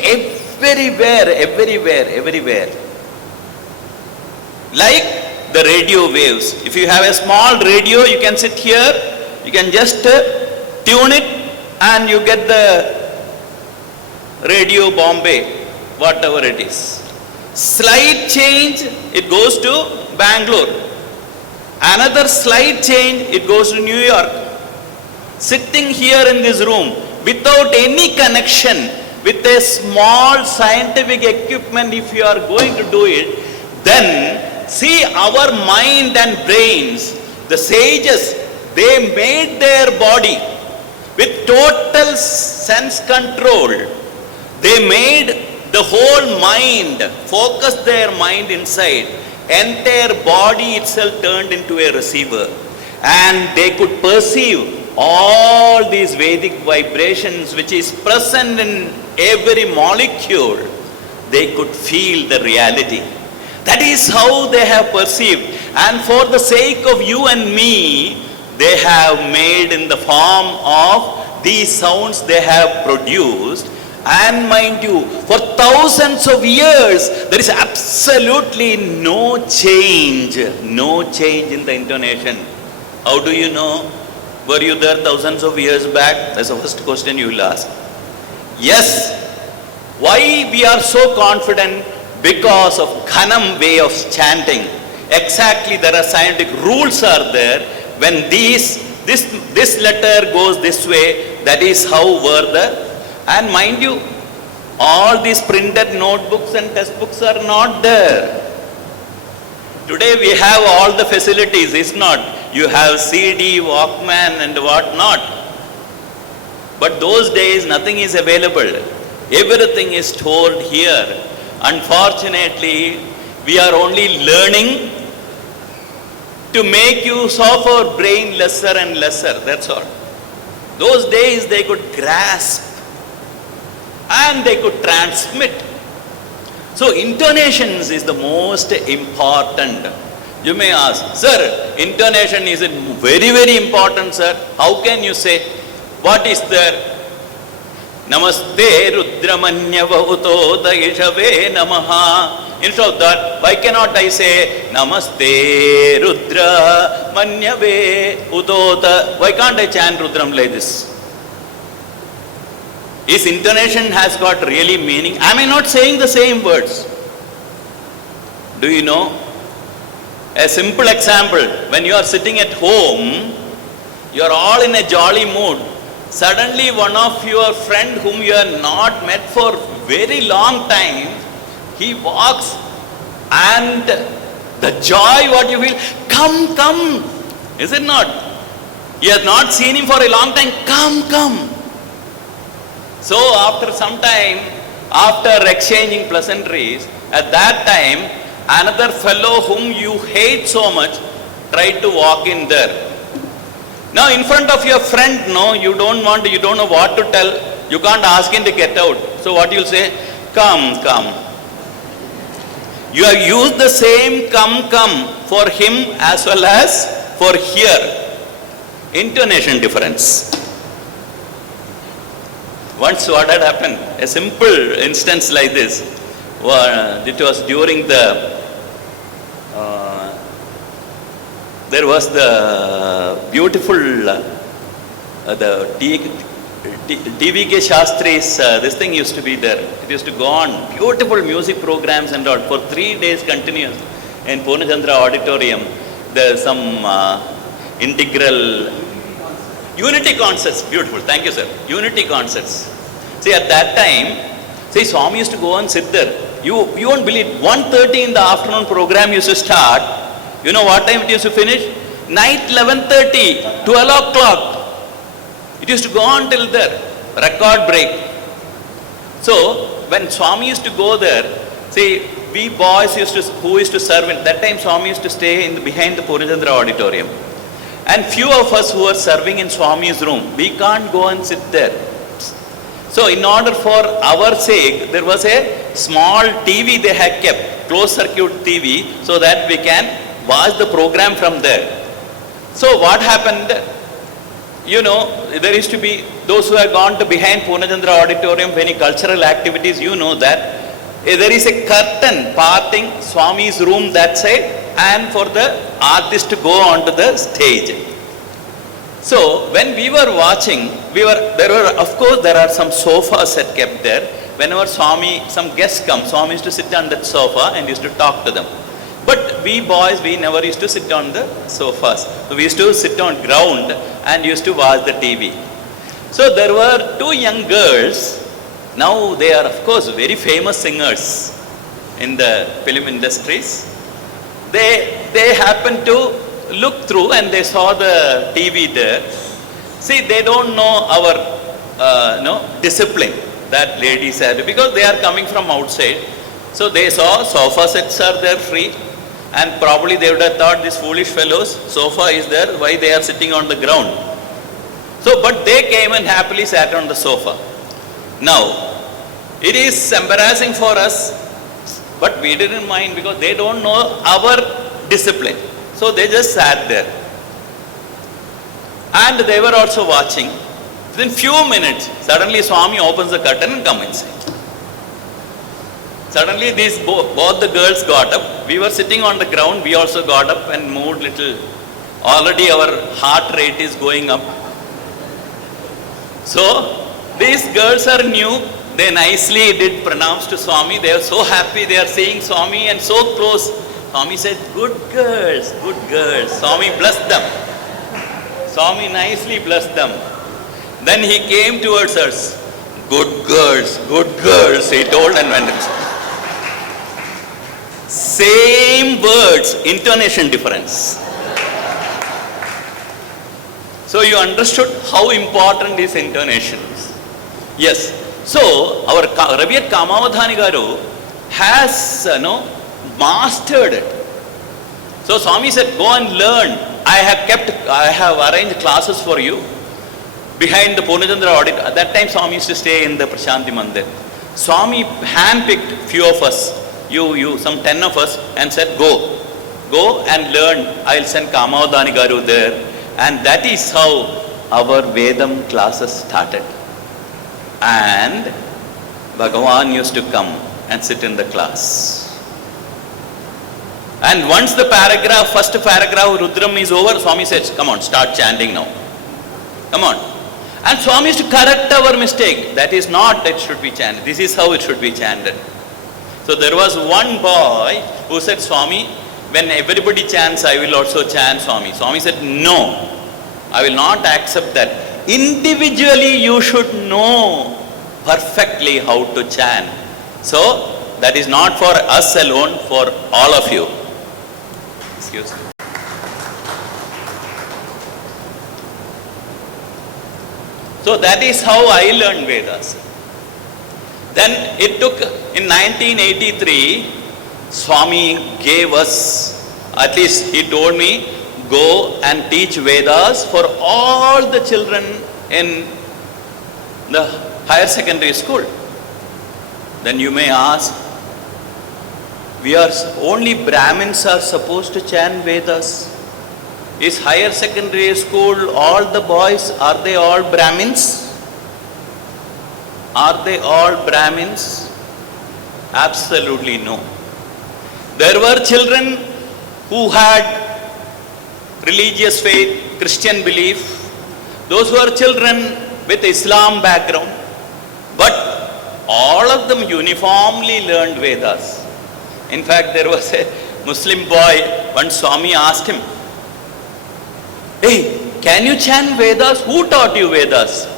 everywhere. Like the radio waves. If you have a small radio, you can sit here, you can just tune it and you get the Radio Bombay, whatever it is. Slight change, it goes to Bangalore. Another slight change, it goes to New York. Sitting here in this room without any connection with a small scientific equipment, if you are going to do it, then see our mind and brains, the sages, they made their body with total sense control. They made the whole mind, focused their mind inside. Entire body itself turned into a receiver. And they could perceive all these Vedic vibrations which is present in every molecule. They could feel the reality. That is how they have perceived. And for the sake of you and me, they have made in the form of these sounds they have produced. And mind you, for thousands of years, there is absolutely no change in the intonation. How do you know? Were you there thousands of years back? That's the first question you will ask. Yes. Why we are so confident? Because of Ghanam way of chanting. Exactly, there are scientific rules are there. When this letter goes this way, that is how were the. And mind you, all these printed notebooks and textbooks are not there. Today we have all the facilities, is not. You have CD, Walkman and what not. But those days nothing is available. Everything is stored here. Unfortunately, we are only learning to make use of our brain lesser and lesser, that's all. Those days they could grasp and they could transmit. So intonations is the most important. You may ask, sir, intonation is very, very important, sir. How can you say? What is there? Namaste Rudramanyava Utoda Ishave Namaha. Instead of that, why cannot I say Namaste Rudra Manyave Utoda? Why can't I chant Rudram like this? His intonation has got really meaning. Am I not saying the same words? Do you know? A simple example, when you are sitting at home, you are all in a jolly mood. Suddenly one of your friend whom you have not met for very long time, he walks and the joy what you feel, come, is it not? You have not seen him for a long time, come. So after some time, after exchanging pleasantries, at that time, another fellow whom you hate so much tried to walk in there. Now in front of your friend, no, you don't know what to tell. You can't ask him to get out. So what you'll say? Come. You have used the same come for him as well as for here. Intonation difference. Once what had happened? A simple instance like this. It was during the there was the beautiful the TVK Shastri's this thing used to be there. It used to go on, beautiful music programs and all for 3 days continuous in Purnachandra Auditorium. There's some integral unity concerts, beautiful, thank you sir, unity concerts. See at that time, see Swami used to go and sit there. You won't believe, 1:30 in the afternoon program used to start. You know what time it used to finish? Night 11:30, 12 o'clock. It used to go on till there, record break. So when Swami used to go there, see we boys who used to serve at that time, Swami used to stay behind the Purnachandra Auditorium. And few of us who were serving in Swami's room, we can't go and sit there. So in order for our sake, there was a small TV they had kept, closed circuit TV, so that we can watch the program from there. So what happened? there used to be those who have gone to behind Purnachandra Auditorium for any cultural activities, that there is a curtain parting Swami's room that side and for the artist to go onto the stage. So when we were watching, there are some sofas that kept there. Whenever some guests come, Swami used to sit on that sofa and used to talk to them. But we boys, we never used to sit on the sofas. We used to sit on ground and used to watch the TV. So there were two young girls. Now they are, of course, very famous singers in the film industries. They happened to look through and they saw the TV there. See, they don't know our discipline that ladies have, because they are coming from outside. So they saw sofa sets are there free, and probably they would have thought, these foolish fellows, sofa is there, why they are sitting on the ground. So, but they came and happily sat on the sofa. Now, it is embarrassing for us, but we didn't mind because they don't know our discipline. So they just sat there. And they were also watching. Within few minutes, suddenly Swami opens the curtain and come inside. Suddenly both the girls got up. We were sitting on the ground. We also got up and moved little. Already our heart rate is going up. So these girls are new. They nicely did pranams to Swami. They are so happy. They are seeing Swami and so close. Swami said, good girls, good girls. Swami blessed them. Swami nicely blessed them. Then he came towards us. Good girls, he told and went inside. Same words, intonation difference. So you understood how important is intonation. Yes. So our revered Kamavadhani Garu has mastered it. So Swami said, go and learn. I have arranged classes for you behind the Purnachandra Auditorium. At that time Swami used to stay in the Prasanthi Mandir. Swami handpicked few of us, some 10 of us, and said, go and learn. I'll send Kamavadhani Garu there. And that is how our Vedam classes started. And Bhagawan used to come and sit in the class. And once the first paragraph Rudram is over, Swami says, come on, start chanting now. Come on. And Swami used to correct our mistake. That is not it should be chanted. This is how it should be chanted. So there was one boy who said, Swami, when everybody chants, I will also chant Swami. Swami said, no, I will not accept that. Individually you should know perfectly how to chant. So that is not for us alone, for all of you. Excuse me. So that is how I learned Vedas. Then it took, in 1983, Swami gave us, at least he told me, go and teach Vedas for all the children in the higher secondary school. Then you may ask, only Brahmins are supposed to chant Vedas. Is higher secondary school, all the boys, are they all Brahmins? Are they all Brahmins? Absolutely no. There were children who had religious faith, Christian belief. Those were children with Islam background. But all of them uniformly learned Vedas. In fact, there was a Muslim boy, once Swami asked him, hey, can you chant Vedas? Who taught you Vedas?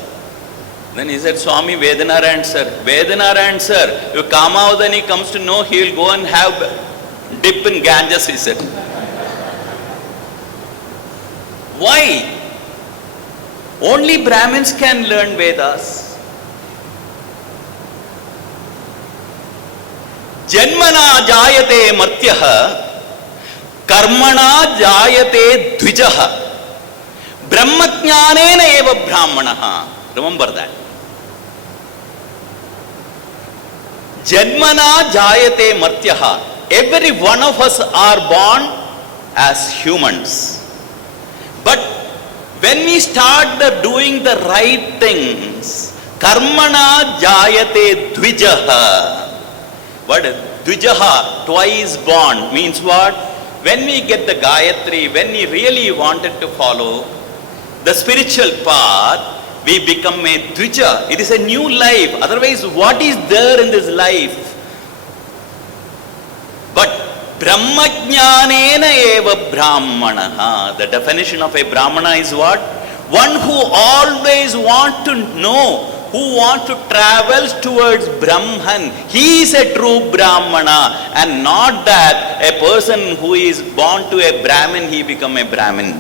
Then he said, Swami, Vedanarayan sir. Vedanarayan sir, if Kamavadhani comes to know, he will go and have dip in Ganges, he said. Why? Only Brahmins can learn Vedas. Janmana jayate martyaha, karmana jayate dvijaha, brahmajnanena eva brahmanaha. Remember that. Janmana jayate martyaha. Every one of us are born as humans. But When we start doing the right things, karmana jayate dvijaha. What is dvijaha? Twice born means what? When we get the Gayatri, when we really wanted to follow the spiritual path, we become a dvija. It is a new life. Otherwise, what is there in this life? But Brahmajnanena eva brahmanaha. The definition of a brahmana is what? One who always wants to know, who wants to travel towards Brahman. He is a true brahmana, and not that a person who is born to a Brahmin, he become a Brahmin.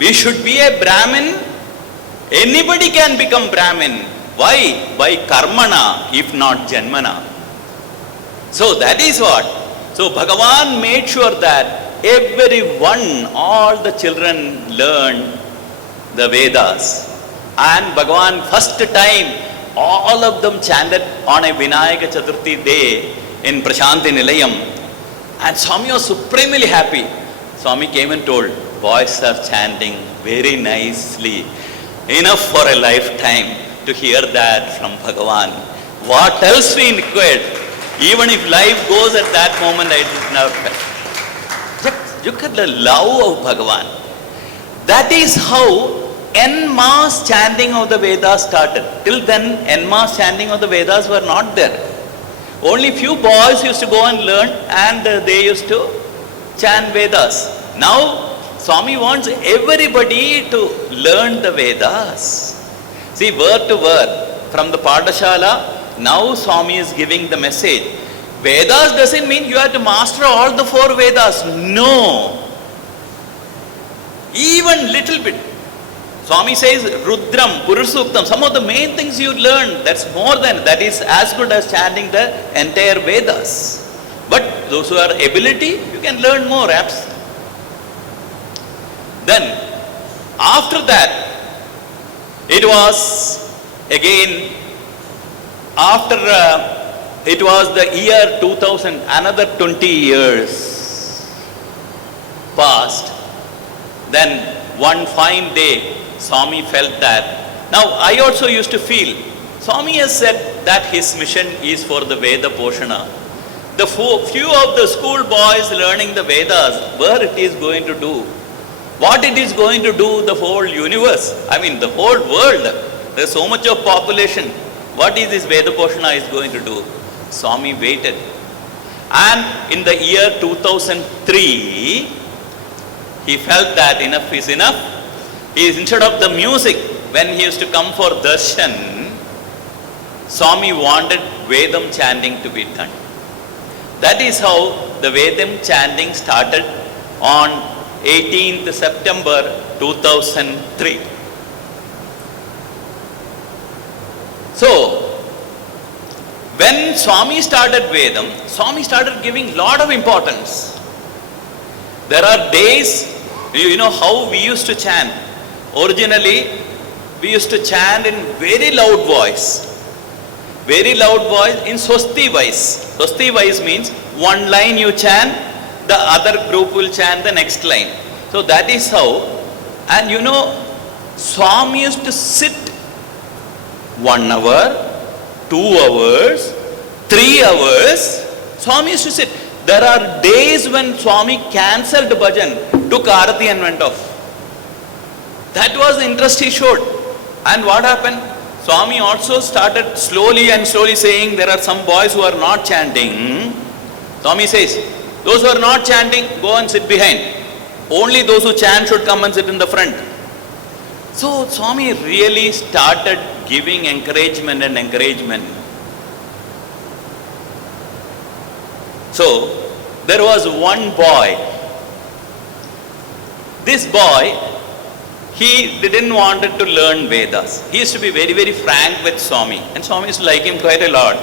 We should be a Brahmin. Anybody can become Brahmin. Why? By karmana, if not janmana. So that is what. So Bhagavan made sure that everyone, all the children learn the Vedas. And Bhagavan first time, all of them chanted on a Vinayaka Chaturthi day in Prasanthi Nilayam. And Swami was supremely happy. Swami came and told, boys are chanting very nicely. Enough for a lifetime to hear that from Bhagavan. What else we required? Even if life goes at that moment, I did not felt. Look at the love of Bhagavan. That is how en masse chanting of the Vedas started. Till then, en masse chanting of the Vedas were not there. Only few boys used to go and learn, and they used to chant Vedas. Now, Swami wants everybody to learn the Vedas. See, word to word, from the Padashala, now Swami is giving the message. Vedas doesn't mean you have to master all the 4 Vedas. No. Even little bit. Swami says, Rudram, Purusuktam, some of the main things you learn, that's more than, that is as good as chanting the entire Vedas. But those who are ability, you can learn more, absolutely. Then, after that, it was again, after it was the year 2000, another 20 years passed. Then one fine day, Swami felt that. Now I also used to feel, Swami has said that his mission is for the Veda Poshana. The few of the school boys learning the Vedas, where it is going to do? What it is going to do the whole universe? I mean the whole world. There is so much of population. What is this Veda Poshana is going to do? Swami waited. And in the year 2003, he felt that enough is enough. Instead of the music, when he used to come for darshan, Swami wanted Vedam chanting to be done. That is how the Vedam chanting started on 18th September 2003. So, when Swami started Vedam, Swami started giving lot of importance. There are days, you know how we used to chant. Originally, we used to chant in very loud voice. Very loud voice in Swasti voice. Swasti voice means one line you chant, the other group will chant the next line. So that is how. And you know, Swami used to sit 1 hour, 2 hours, 3 hours. Swami used to sit. There are days when Swami cancelled bhajan, took arati and went off. That was the interest he showed. And what happened? Swami also started slowly and slowly saying, there are some boys who are not chanting. Swami says, those who are not chanting, go and sit behind. Only those who chant should come and sit in the front. So Swami really started giving encouragement and encouragement. So there was one boy. This boy, he didn't want to learn Vedas. He used to be very, very frank with Swami. And Swami used to like him quite a lot.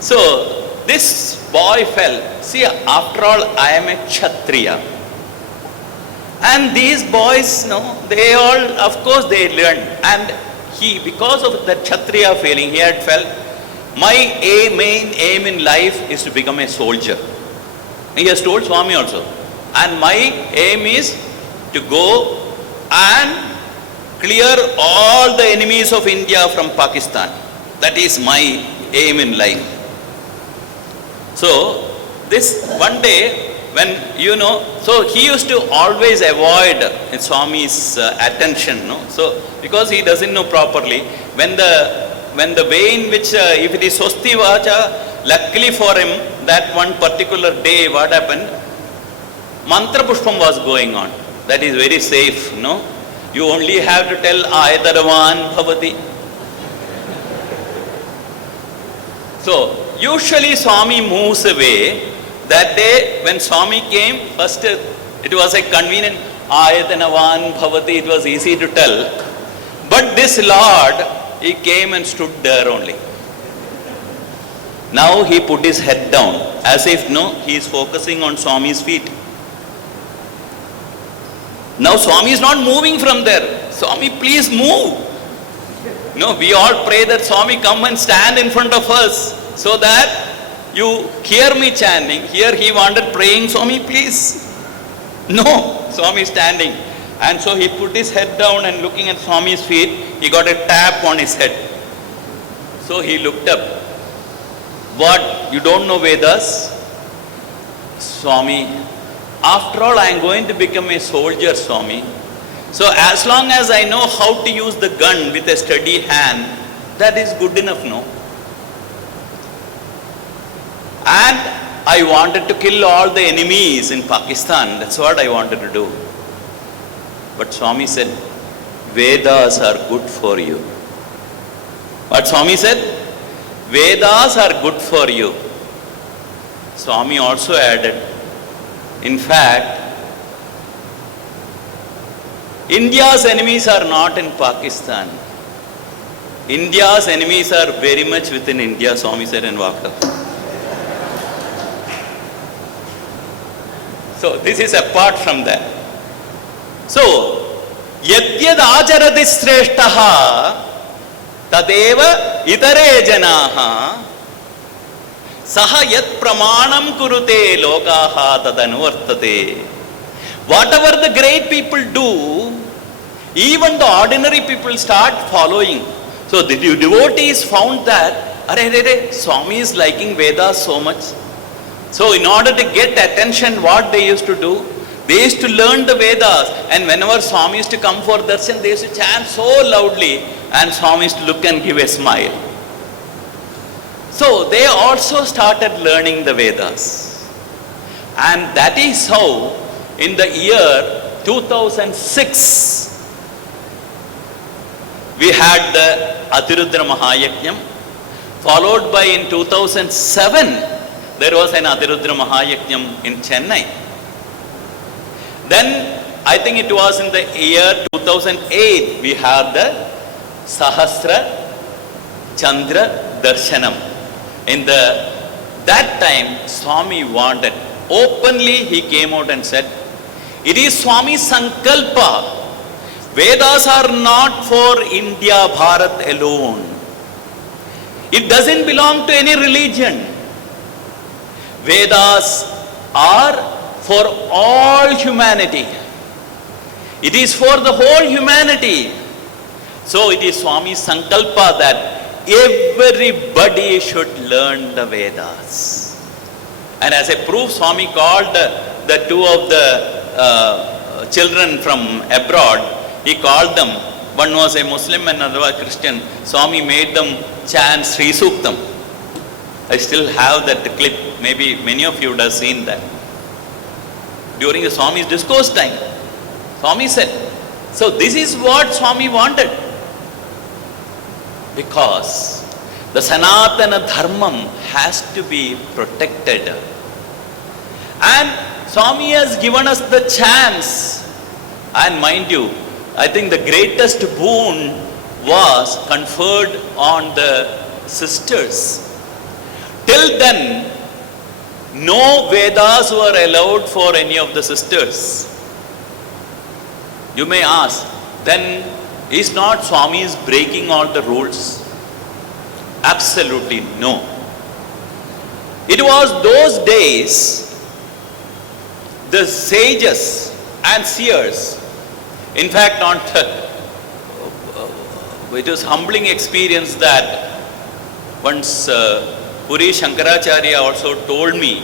So this boy felt, see, after all, I am a Kshatriya. And these boys, they all, of course, they learned. And he, because of that Kshatriya feeling, he had felt, my main aim in life is to become a soldier. He has told Swami also. And my aim is to go and clear all the enemies of India from Pakistan. That is my aim in life. So, this one day, when so he used to always avoid Swami's attention, no? So, because he doesn't know properly, when the way in which, if it is Swasti Vacha, luckily for him, that one particular day, what happened? Mantra Pushpam was going on. That is very safe, no? You only have to tell Ayataravan Bhavati. So, usually Swami moves away. That day when Swami came, first it was a convenient Ayatanavan Bhavati, it was easy to tell. But this Lord, he came and stood there only. Now he put his head down, as if he is focusing on Swami's feet. Now Swami is not moving from there. Swami, please move. No, we all pray that Swami come and stand in front of us so that you hear me chanting. Here he wanted praying, Swami, please. No, Swami is standing. And so he put his head down and looking at Swami's feet, he got a tap on his head. So he looked up. What, you don't know Vedas? Swami, after all I am going to become a soldier, Swami. So as long as I know how to use the gun with a steady hand, that is good enough, no? And I wanted to kill all the enemies in Pakistan. That's what I wanted to do. But Swami said, Vedas are good for you. What Swami said? Vedas are good for you. Swami also added, in fact, India's enemies are not in Pakistan. India's enemies are very much within India, Swami said and walked off. So this is apart from that. So, yadyad acharati sreshtaha tadeva itare janaha saha yat pramanam kurute lokaha tadanuvartate. Whatever the great people do, even the ordinary people start following. So the devotees found that, Swami is liking Vedas so much. So in order to get attention, what they used to do, they used to learn the Vedas, and whenever Swami used to come for darshan, they used to chant so loudly, and Swami used to look and give a smile. So they also started learning the Vedas. And that is how in the year 2006, we had the Atirudra Mahayajnam, followed by in 2007, there was an Atirudra Mahayajnam in Chennai. Then, I think it was in the year 2008, we had the Sahasra Chandra Darshanam. In that time, Swami wanted, openly he came out and said, it is Swami's Sankalpa. Vedas are not for India, Bharat alone. It doesn't belong to any religion. Vedas are for all humanity. It is for the whole humanity. So it is Swami's Sankalpa that everybody should learn the Vedas. And as a proof, Swami called the two of the children from abroad. He called them. One was a Muslim and another was Christian. Swami made them chant Sri Suktam. I still have that clip. Maybe many of you would have seen that. During the Swami's discourse time, Swami said, so this is what Swami wanted. Because the Sanatana Dharmam has to be protected. And Swami has given us the chance. And mind you, I think the greatest boon was conferred on the sisters. Till then, no Vedas were allowed for any of the sisters. You may ask, then is not Swami is breaking all the rules? Absolutely no. It was those days, the sages, and seers. In fact, it was humbling experience that once Puri Shankaracharya also told me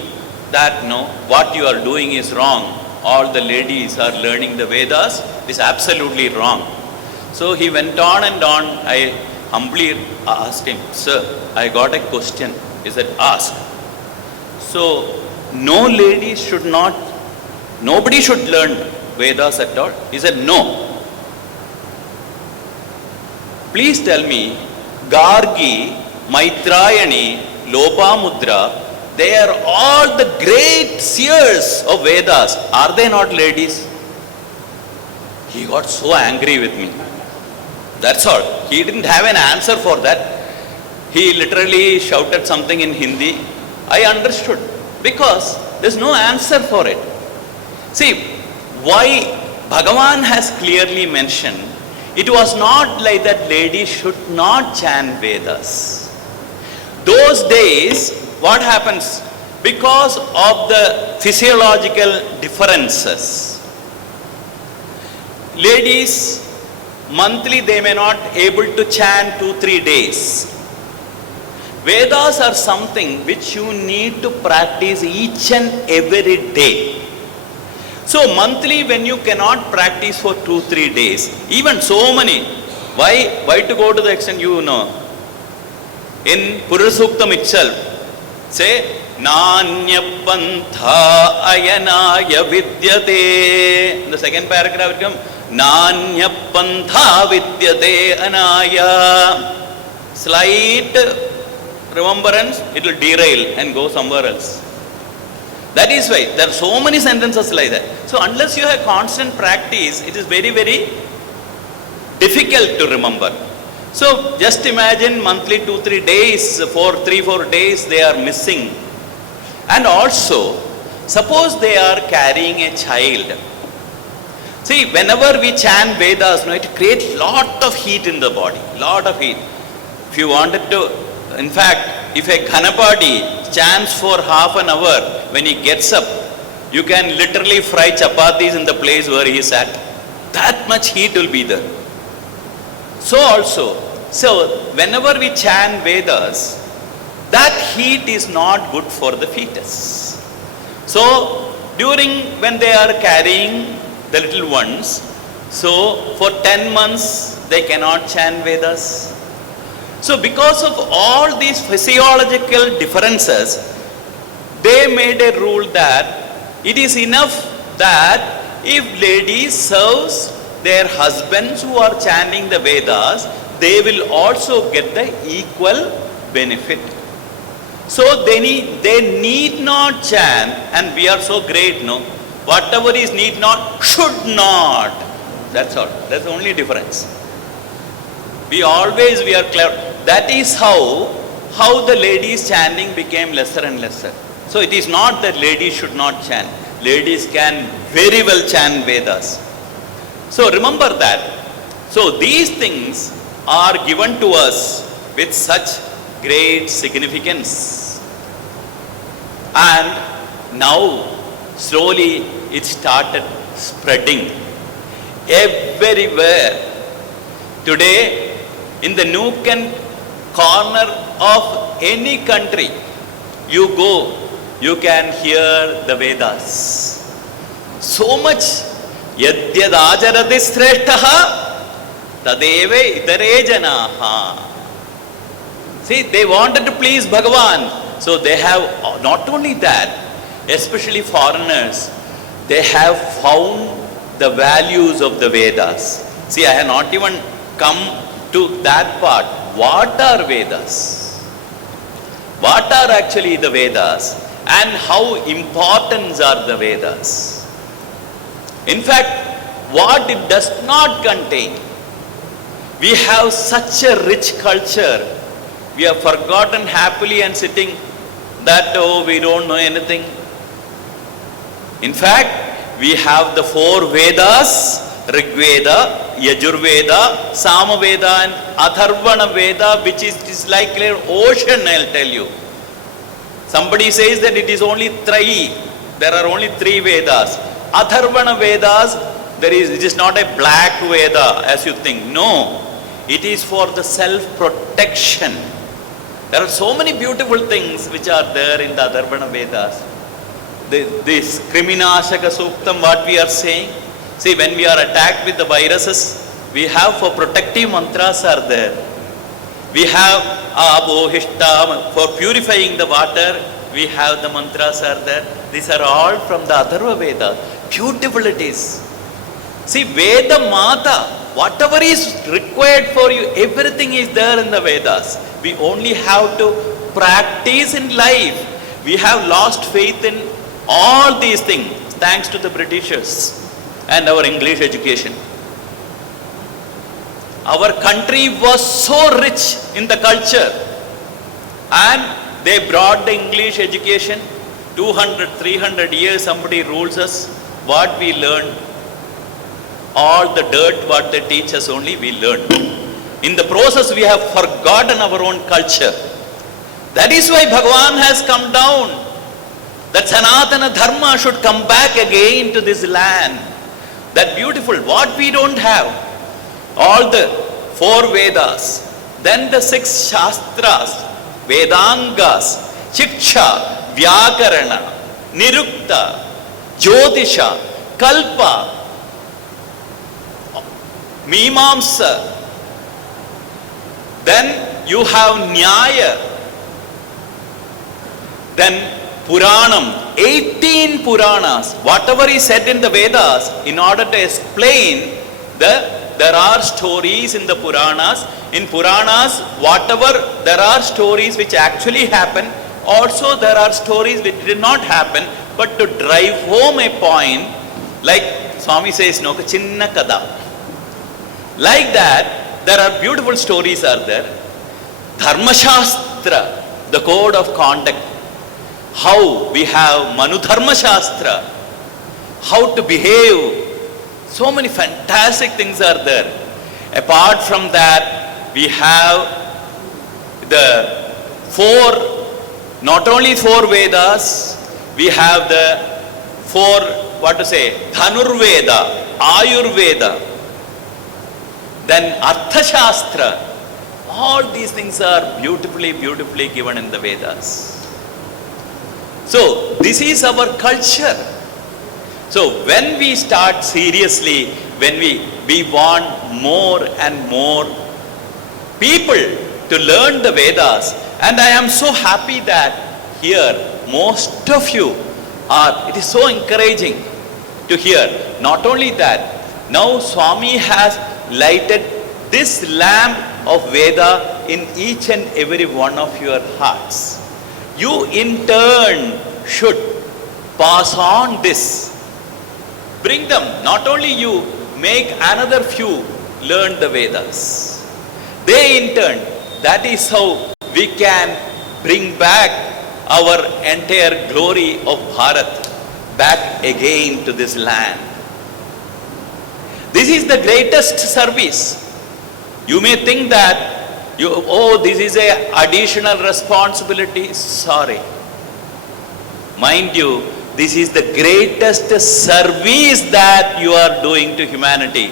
that no, what you are doing is wrong. All the ladies are learning the Vedas. It is absolutely wrong. So he went on and on. I humbly asked him, sir, I got a question. He said, ask. So no ladies should not, nobody should learn Vedas at all. He said, no. Please tell me, Gargi, Maitrayani, Lopamudra, they are all the great seers of Vedas. Are they not ladies? He got so angry with me. That's all. He didn't have an answer for that. He literally shouted something in Hindi. I understood. Because there's no answer for it. See, why Bhagavan has clearly mentioned, it was not like that ladies should not chant Vedas. Those days, what happens? Because of the physiological differences, ladies, monthly they may not able to chant 2-3 days. Vedas are something which you need to practice each and every day. So monthly when you cannot practice for 2-3 days, even so many, why to go to the extent you know? In Purusuktam itself, say, Nanya Pantha Ayanaya Vidyate. In the second paragraph it comes, Nanya Pantha Vidyate Anaya. Slight remembrance, it will derail and go somewhere else. That is why there are so many sentences like that. So unless you have constant practice, it is very, very difficult to remember. So just imagine monthly 2-3 days, 3-4 days they are missing. And also, suppose they are carrying a child. See, whenever we chant Vedas, it creates lot of heat in the body, lot of heat. If you wanted to, in fact, if a Ganapati chants for half an hour, when he gets up, you can literally fry chapatis in the place where he sat. That much heat will be there. So whenever we chant Vedas, that heat is not good for the fetus. So when they are carrying the little ones, so for 10 months they cannot chant Vedas. So because of all these physiological differences, they made a rule that it is enough that if ladies serves their husbands who are chanting the Vedas, they will also get the equal benefit. So they need not chant, and we are so great, no? Whatever is need not, should not. That's all. That's the only difference. We are clever. That is how the ladies chanting became lesser and lesser. So it is not that ladies should not chant. Ladies can very well chant Vedas. So remember that. So these things are given to us with such great significance. And now slowly it started spreading everywhere. Today, in the nook and corner of any country you go, you can hear the Vedas. So much. Yadyad ajarati sreshtaha tadeve idare janaha. See, they wanted to please Bhagavan. So they have, not only that, especially foreigners, they have found the values of the Vedas. See, I have not even come to that part. What are Vedas? What are actually the Vedas? And how important are the Vedas? In fact, what it does not contain. We have such a rich culture. We have forgotten happily and sitting that, oh, we don't know anything. In fact, we have the 4 Vedas, Rig Veda, Yajurveda, Samaveda and Atharvana Veda, which is like an ocean, I'll tell you. Somebody says that it is only 3. There are only 3 Vedas. Atharvana Vedas, it is not a black Veda as you think. No, it is for the self-protection. There are so many beautiful things which are there in the Atharvana Vedas. This Kriminashaka Suktam, what we are saying. See, when we are attacked with the viruses, we have for protective mantras are there. We have Abohishta, for purifying the water, we have the mantras are there. These are all from the Atharva Veda. Beautiful it is. See, Veda Mata, whatever is required for you, everything is there in the Vedas. We only have to practice in life. We have lost faith in all these things thanks to the Britishers and our English education. Our country was so rich in the culture and they brought the English education. 200, 300 years somebody rules us. What we learned, all the dirt what they teach us only we learn. In the process we have forgotten our own culture. That is why Bhagawan has come down. That Sanatana Dharma should come back again to this land. That beautiful, what we don't have. All the 4 Vedas, then the 6 Shastras, Vedangas, Shiksha, Vyakarana, Nirukta, Jyotisha, Kalpa, Mimamsa, then you have Nyaya, then Puranam, 18 Puranas, whatever is said in the Vedas, in order to explain there are stories in the Puranas. In Puranas, whatever there are stories which actually happen, also there are stories which did not happen, but to drive home a point, like Swami says, no, chinna kada. Like that, there are beautiful stories are there. Dharma Shastra, the code of conduct. How we have Manu Dharma Shastra, how to behave. So many fantastic things are there. Apart from that, we have the 4, not only 4 Vedas, we have the 4, Dhanurveda, Ayurveda, then Arthashastra. All these things are beautifully given in the Vedas. So, this is our culture. So, when we start seriously, when we want more and more people to learn the Vedas, and I am so happy that here most of you are, it is so encouraging to hear. Not only that, now Swami has lighted this lamp of Veda in each and every one of your hearts. You in turn should pass on this. Bring them, not only you, make another few learn the Vedas. They in turn, that is how we can bring back our entire glory of Bharat back again to this land. This is the greatest service. You may think that, this is an additional responsibility. Sorry. Mind you, this is the greatest service that you are doing to humanity.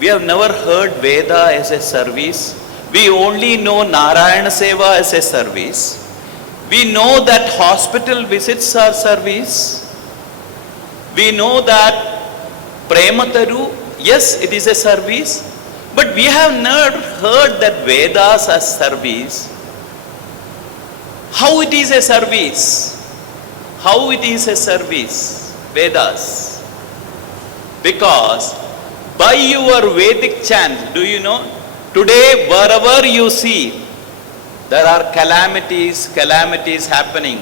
We have never heard Veda as a service. We only know Narayana Seva as a service. We know that hospital visits are service. We know that Premataru, yes, it is a service. But we have never heard that Vedas as service. How it is a service? How it is a service? Vedas. Because by your Vedic chant, do you know? Today, wherever you see, there are calamities happening.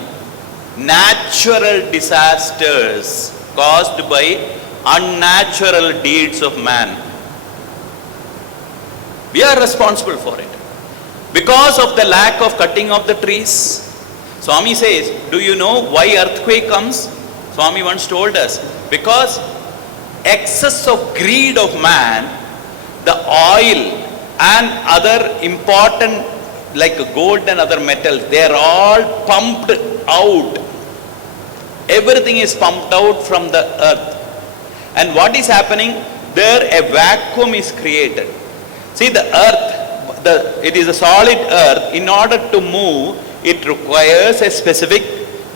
Natural disasters caused by unnatural deeds of man. We are responsible for it. Because of the lack of cutting of the trees. Swami says, do you know why earthquake comes? Swami once told us, because excess of greed of man, the oil and other important like gold and other metals, they are all pumped out. Everything is pumped out from the earth. And what is happening? There a vacuum is created. See, the earth, it is a solid earth. In order to move, it requires a specific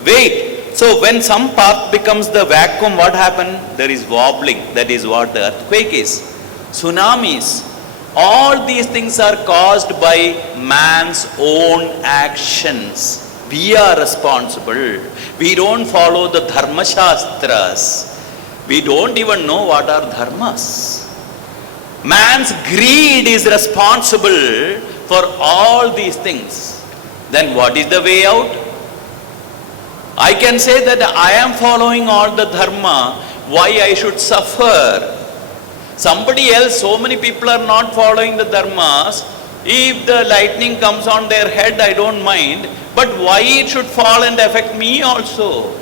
weight. So when some part becomes the vacuum, what happens? There is wobbling. That is what the earthquake is. Tsunamis. All these things are caused by man's own actions. We are responsible. We don't follow the dharma shastras. We don't even know what are dharmas. Man's greed is responsible for all these things. Then what is the way out? I can say that I am following all the dharma. Why I should suffer? Somebody else, so many people are not following the dharmas. If the lightning comes on their head, I don't mind. But why it should fall and affect me also?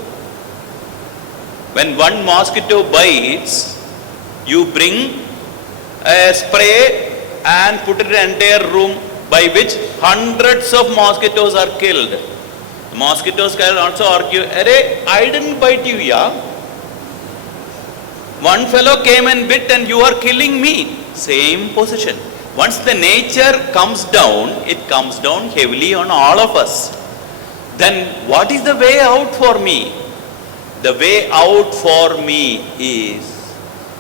When one mosquito bites, you bring a spray and put it in an entire room, by which hundreds of mosquitoes are killed. The mosquitoes can also argue, "Arey, I didn't bite you, yeah? One fellow came and bit and you are killing me." Same position. Once the nature comes down, it comes down heavily on all of us. Then what is the way out for me? The way out for me is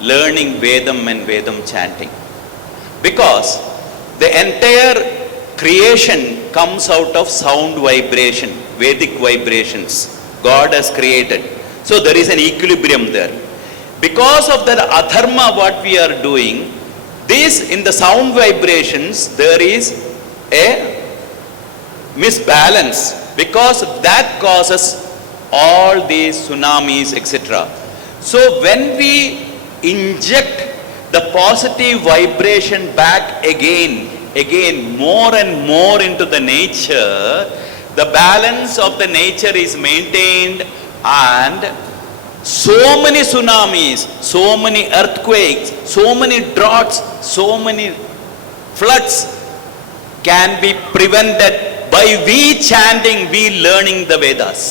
learning Vedam and Vedam chanting. Because the entire creation comes out of sound vibration, Vedic vibrations. God has created. So there is an equilibrium there. Because of that adharma what we are doing, this in the sound vibrations there is a misbalance, because that causes all these tsunamis, etc. So when we inject the positive vibration back again, more and more into the nature, the balance of the nature is maintained, and so many tsunamis, so many earthquakes, so many droughts, so many floods can be prevented by we chanting, we learning the Vedas.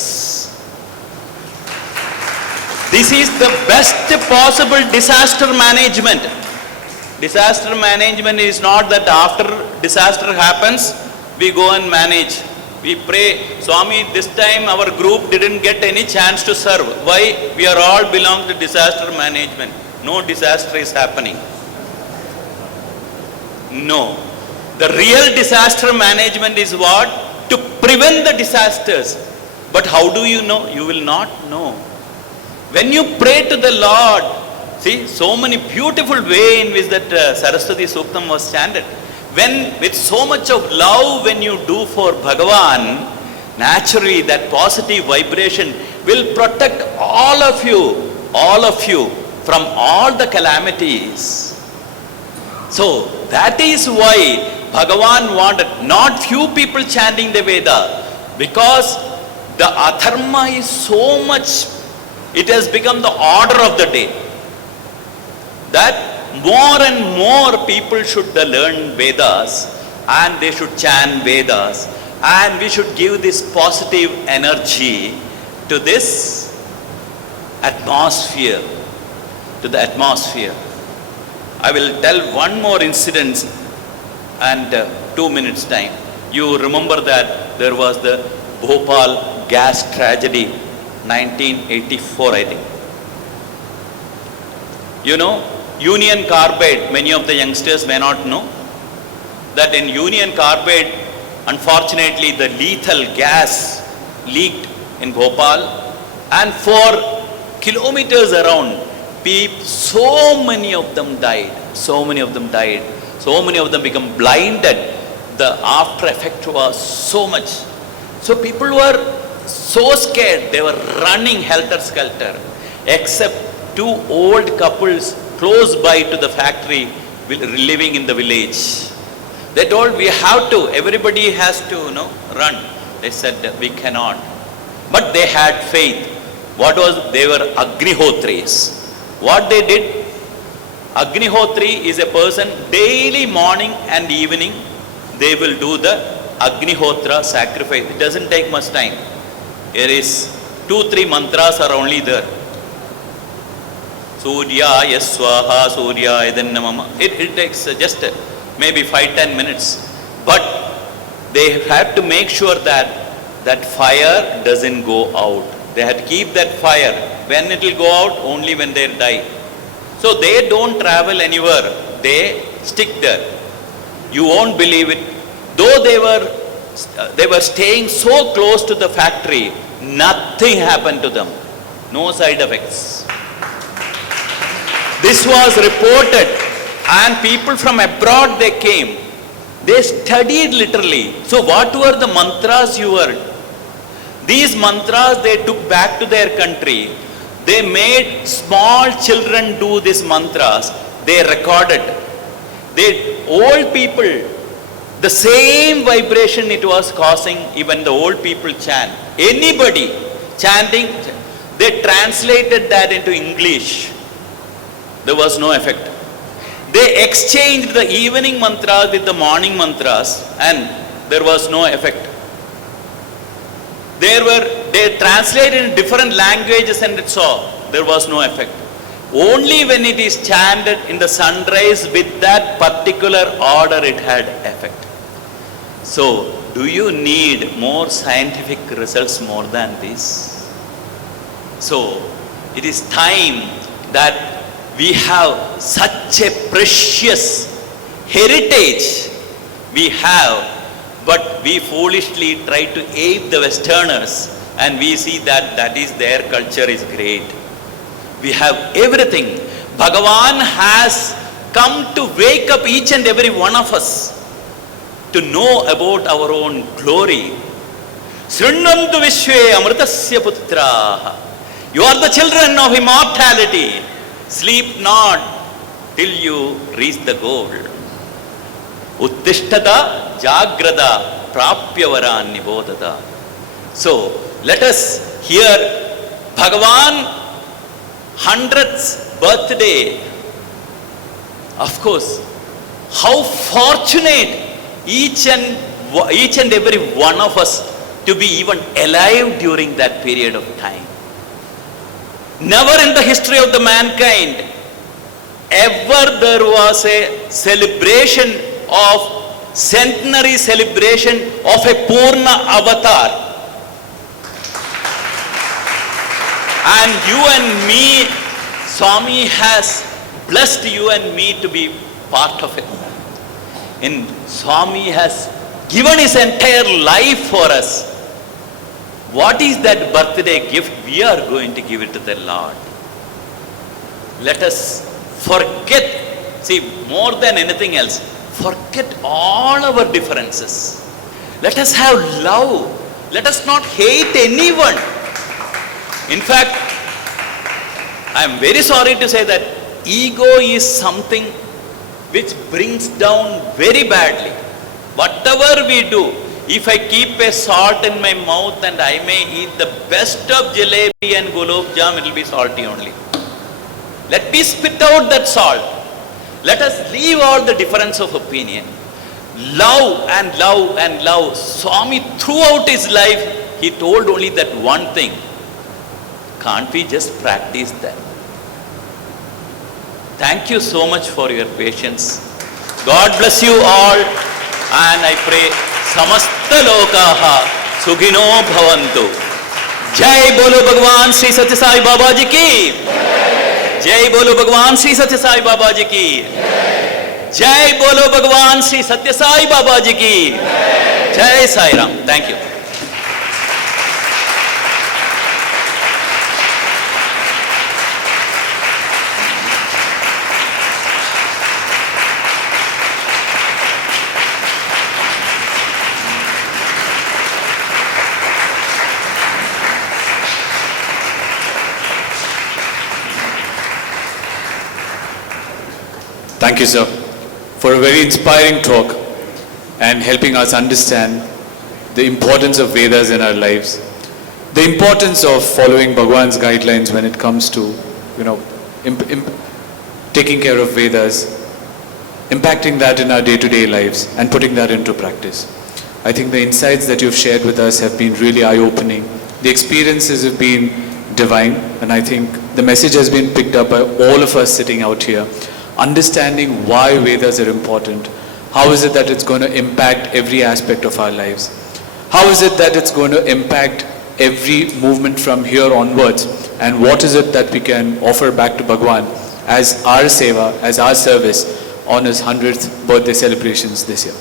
This is the best possible disaster management. Disaster management is not that after disaster happens, we go and manage. We pray, "Swami, this time our group didn't get any chance to serve." Why? We are all belong to disaster management. No disaster is happening. No. The real disaster management is what? To prevent the disasters. But how do you know? You will not know. When you pray to the Lord, see, so many beautiful way in which that Saraswati Suktam was chanted. When with so much of love when you do for Bhagawan, naturally that positive vibration will protect all of you from all the calamities. So that is why Bhagawan wanted not few people chanting the Veda, because the adharma is so much, it has become the order of the day, that more and more people should learn Vedas and they should chant Vedas, and we should give this positive energy to this atmosphere, to the atmosphere. I will tell one more incident and 2 minutes time. You remember that there was the Bhopal gas tragedy, 1984 I think. You know, Union Carbide, many of the youngsters may not know that in Union Carbide, unfortunately the lethal gas leaked in Bhopal, and for kilometers around, so many of them died. So many of them become blinded. The after effect was so much. So people were so scared, they were running helter-skelter, except two old couples close by to the factory living in the village. They told, "We have to, everybody has to run." They said, "We cannot." But they had faith. They were Agnihotris. What they did? Agnihotri is a person, daily morning and evening, they will do the Agnihotra sacrifice. It doesn't take much time. Here is 2-3 mantras are only there. Suryaya Swaha, Suryaya Namama. It takes just maybe 5-10 minutes. But they have to make sure that fire doesn't go out. They have to keep that fire. When it will go out? Only when they die. So they don't travel anywhere. They stick there. You won't believe it. Though they were staying so close to the factory, nothing happened to them. No side effects. This was reported, and people from abroad, they came. They studied literally. So what were the mantras you heard? These mantras they took back to their country. They made small children do these mantras. They recorded. Old people, the same vibration it was causing, even the old people chant. Anybody chanting, they translated that into English. There was no effect. They exchanged the evening mantras with the morning mantras, and there was no effect. They translated in different languages, and it saw there was no effect. Only when it is chanted in the sunrise with that particular order, it had effect. So, do you need more scientific results more than this? So, it is time that we have such a precious heritage we have, but we foolishly try to ape the Westerners, and we see that is their culture is great. We have everything. Bhagavan has come to wake up each and every one of us to know about our own glory. Srinvantu vishve amritasya putraha. You are the children of immortality. Sleep not till you reach the goal. Uttishtata jagrada prapyavaran nibodhata. So, let us hear Bhagavan 100th birthday. Of course, how fortunate each and every one of us to be even alive during that period of time. Never in the history of the mankind ever there was a celebration of centenary celebration of a Purna avatar. And you and me, Swami has blessed you and me to be part of it. And Swami has given his entire life for us. What is that birthday gift? We are going to give it to the Lord. Let us forget, see, more than anything else, forget all our differences. Let us have love. Let us not hate anyone. In fact, I am very sorry to say that ego is something which brings down very badly. Whatever we do, if I keep a salt in my mouth and I may eat the best of jalebi and gulab jam, it will be salty only. Let me spit out that salt. Let us leave all the difference of opinion. Love and love and love. Swami, throughout his life, he told only that one thing. Can't we just practice that? Thank you so much for your patience. God bless you all, and I pray samasta lokaha sukhino bhavantu. Jai bolo Bhagawan Sri Satya Sai Baba Ji ki. Jai bolo Bhagawan Sri Satya Sai Baba Ji ki. Jai bolo Bhagawan Sri Satya Sai Baba Ji ki. Jai Sairam. Thank you. Thank you, sir, for a very inspiring talk and helping us understand the importance of Vedas in our lives, the importance of following Bhagawan's guidelines when it comes to, taking care of Vedas, impacting that in our day-to-day lives and putting that into practice. I think the insights that you've shared with us have been really eye-opening. The experiences have been divine, and I think the message has been picked up by all of us sitting out here. Understanding why Vedas are important. How is it that it's going to impact every aspect of our lives? How is it that it's going to impact every movement from here onwards? And what is it that we can offer back to Bhagawan as our seva, as our service on his 100th birthday celebrations this year,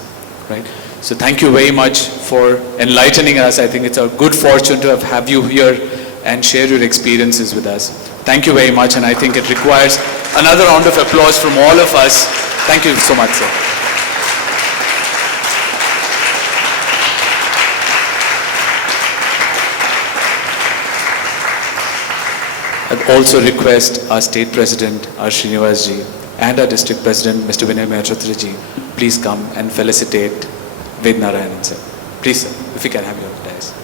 right? So thank you very much for enlightening us. I think it's a good fortune to have you here and share your experiences with us. Thank you very much, and I think it requires another round of applause from all of us. Thank you so much, sir. I'd also request our State President, our Srinivasji, and our District President, Mr. Vinay Mahachatraji, please come and felicitate Vedanarayanan, sir. Please, sir, if we can have your dais.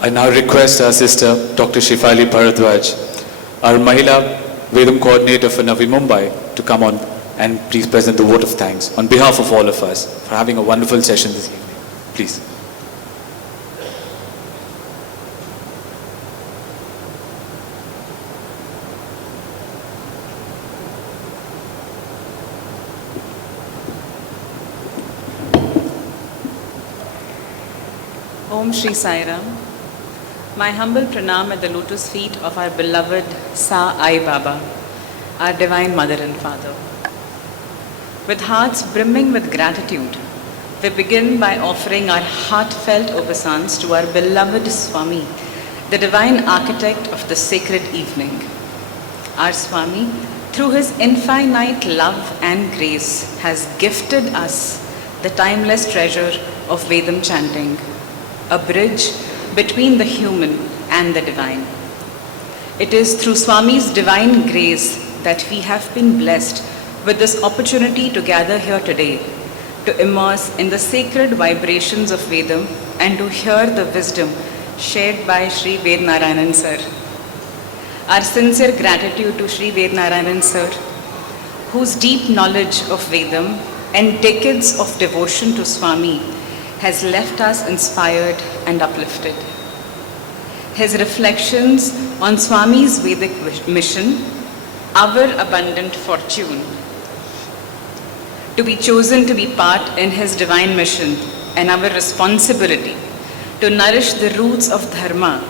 I now request our sister, Dr. Shifali Bharadwaj, our Mahila Vedam Coordinator for Navi Mumbai, to come on and please present the vote of thanks on behalf of all of us for having a wonderful session this evening. Please. Om Shri Sairam. My humble pranam at the lotus feet of our beloved Sai Baba, our Divine Mother and Father. With hearts brimming with gratitude, we begin by offering our heartfelt obeisance to our beloved Swami, the Divine Architect of the sacred evening. Our Swami, through his infinite love and grace, has gifted us the timeless treasure of Vedam chanting, a bridge between the human and the divine. It is through Swami's divine grace that we have been blessed with this opportunity to gather here today, to immerse in the sacred vibrations of Vedam and to hear the wisdom shared by Sri Veda Narayanan sir. Our sincere gratitude to Sri Veda Narayanan sir, whose deep knowledge of Vedam and decades of devotion to Swami has left us inspired and uplifted. His reflections on Swami's Vedic mission, our abundant fortune, to be chosen to be part in his divine mission, and our responsibility to nourish the roots of dharma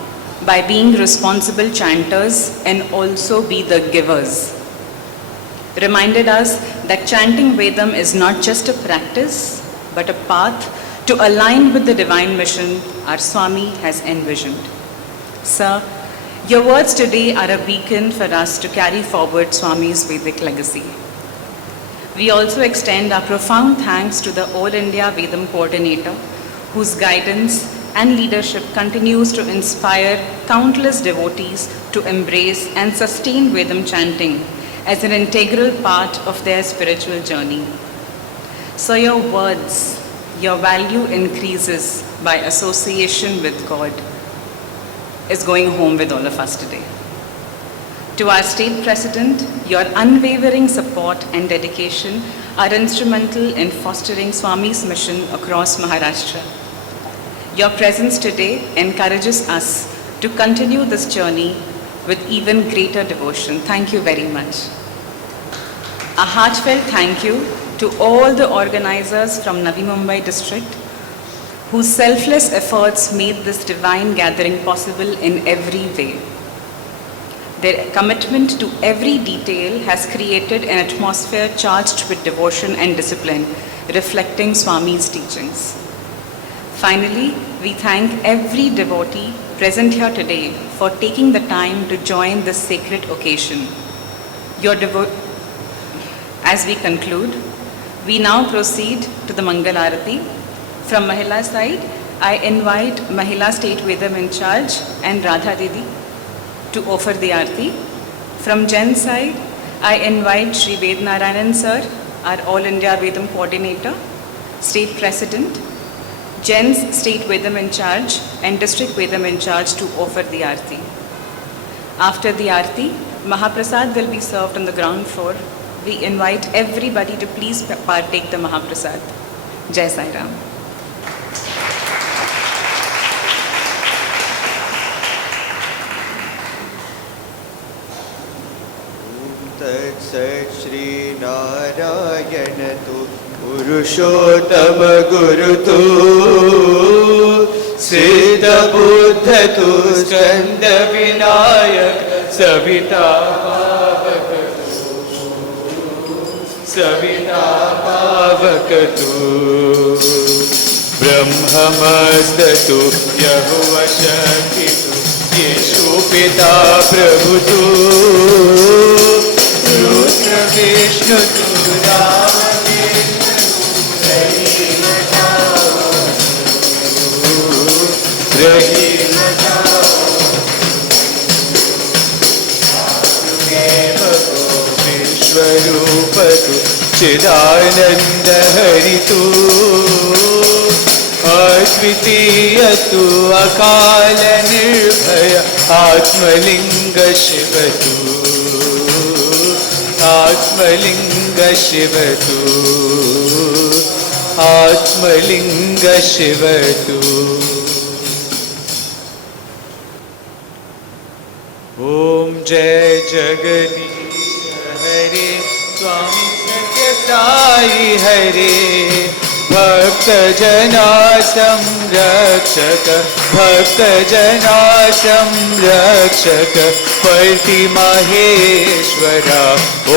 by being responsible chanters and also be the givers, reminded us that chanting Vedam is not just a practice, but a path to align with the divine mission our Swami has envisioned. Sir, your words today are a beacon for us to carry forward Swami's Vedic legacy. We also extend our profound thanks to the All India Vedam Coordinator, whose guidance and leadership continues to inspire countless devotees to embrace and sustain Vedam chanting as an integral part of their spiritual journey. So your words, your value increases by association with God, is going home with all of us today. To our State President, your unwavering support and dedication are instrumental in fostering Swami's mission across Maharashtra. Your presence today encourages us to continue this journey with even greater devotion. Thank you very much. A heartfelt thank you to all the organizers from Navi Mumbai district, whose selfless efforts made this divine gathering possible in every way. Their commitment to every detail has created an atmosphere charged with devotion and discipline, reflecting Swami's teachings. Finally, we thank every devotee present here today for taking the time to join this sacred occasion. As we conclude, we now proceed to the Mangal Arati. From Mahila side, I invite Mahila State Vedam in charge and Radha Didi to offer the Arati. From Gen side, I invite Sri Veda Narayanan sir, our All India Vedam coordinator, State President, Gen's State Vedam in charge and District Vedam in charge to offer the Arati. After the Arati, Mahaprasad will be served on the ground floor. We invite everybody to please partake the Mahaprasad. Jai Sairam. Tat Sat Shri Narayana Tu Purushottama Guru Tu Siddha Buddha Tu Skanda Vinayak Savita Pavakatu Brahmamastatu Yahuva Shaktitu Yeshu Pita Prabhutu Rudra Vishnu Tu Rama Vishnu Rahila Vishwarupatu Chidananda Haritu Advitiyatu Akala Nirbhaya Atmalinga Shivatu Atmalinga Shivatu Atmalinga Shivatu Om Jai Jagadish Hare Swami Sai Hare Bhakta Jana Samrakshaka Bhakta Jana Samrakshaka Parti Maheshwara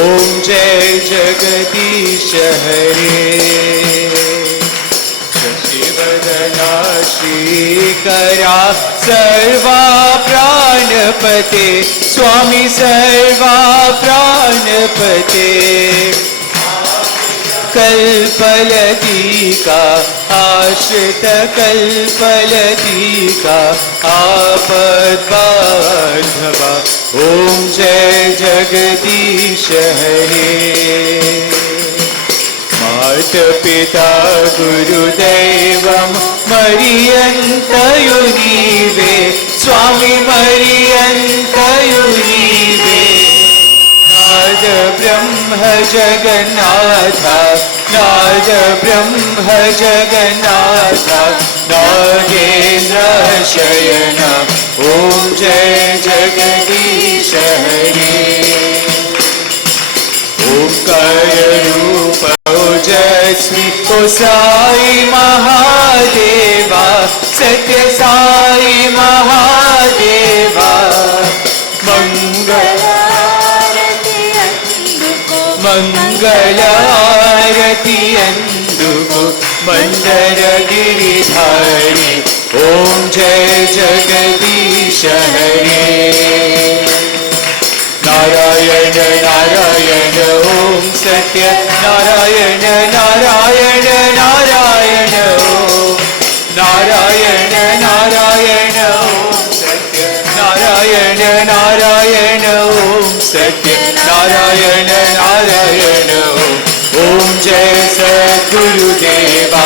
Om Jai Jagadish Hare Shivadana Shikara Sarva Pranapate Swami Sarva Pranapate Kalpaladika Ashrita Kalpaladika Apad Bandhava Om Jai Jagadish Hare Mata Pita Guru Devam Mariyanta Yunive Swami Mariyanta Yunive Nada Brahma Jagannatha Nada Brahma Jagannatha Nagendra Shayana Om Jai Jagadish Hare Omkara Rupa Ojasvi O Sai Mahadeva Satya Sai Mahadeva Mangala Arati Anduko Mandara Giridhari Om Jai Jagadish Hare Narayana Narayana Om Satya Narayana Narayana Narayana Om Narayana Narayana Om Satya Narayana Narayana Om Satya Narayana Narayana Om Jai Sadguru Deva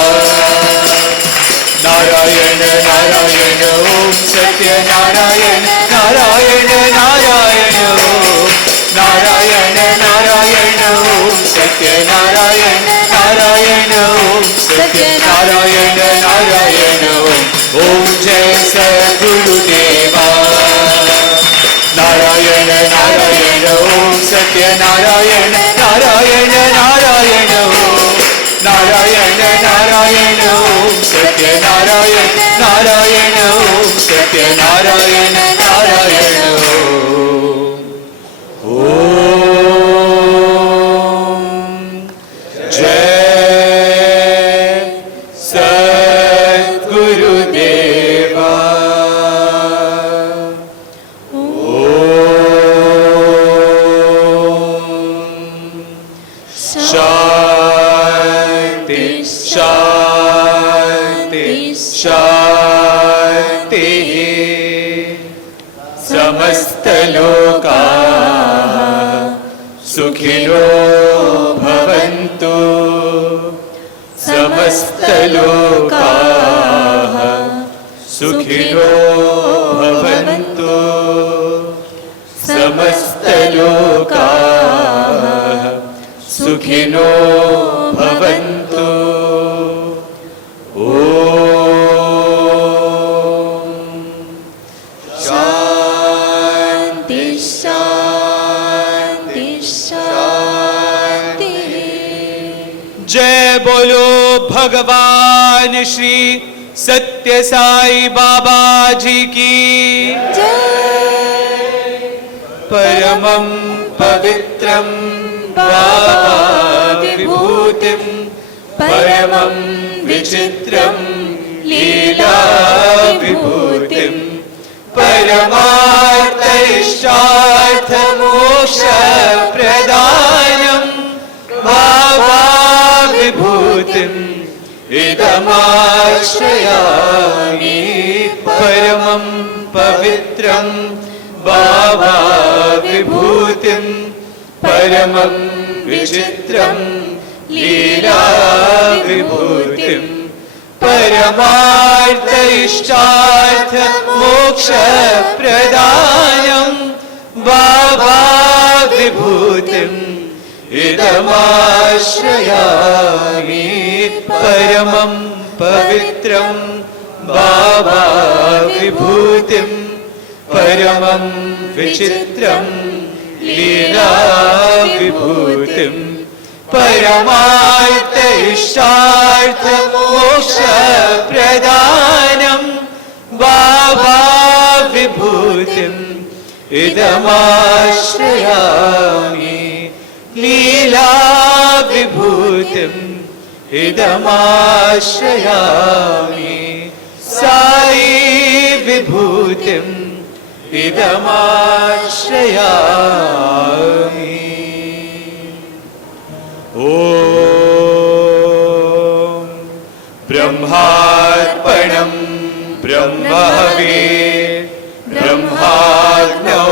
Narayana Narayana Om Satya Narayana Narayana Narayana Om Narayana Narayana Om Satya Narayana Narayana Om Satya Narayana Narayana Om Jai Sadguru Deva Narayana Narayana Om Satya Narayana Narayana Narayana Om Narayana Narayana Om Satya Narayana Narayana Om Satya Narayana Narayana Om जय सद्गुरुदेवा। शांति शांति शांति। समस्तलोकाः सुखिनो भवन्तु। समस्तलोकाः सुखिनो भवन्तु। समस्तलोकाः सुखिनो भवन्तु। ॐ शान्ति शान्ति शान्ति। जय बोलो भगवान श्री सत्य साई बाबा जी की परमं पवित्रं बाबा विभूतिं परमं विचित्रं लीला विभूतिं परमार्थ इष्टार्थ मोक्ष प्रदानं बाबा विभूतिं इदमाश्रयामि। परमं पवित्रं बाबा विभूतिं परमं विचित्रं लीला विभूतिं परमार्थ इष्टार्थ मोक्ष प्रदानं बाबा विभूतिं इदमाश्रयामि। परमं पवित्रं बाबा विभूतिं परमं विचित्रं लीला विभूतिं परमार्थ इष्टार्थ मोक्ष प्रदानं बाबा विभूतिं इदमाश्रयामि। लीला विभूतिं इदमाश्रयामि। साई विभूतिं इदमाश्रयामि। ॐ ब्रह्मार्पणं ब्रह्महवे ब्रह्माग्नौ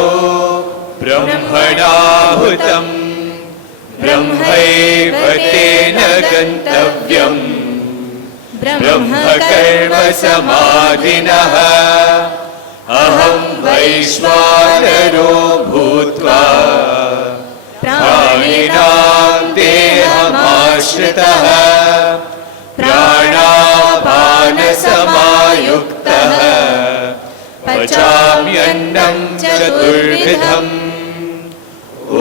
ब्रह्मणाहुतं ब्रह्मैव तेन गन्तव्यम् ब्रह्मकर्म समाधिनः। अहं वैश्वानरो भूत्वा प्राणिनां देहमाश्रितः प्राणापानसमायुक्तः पचाम्यन्नं चतुर्विधम्। ॐ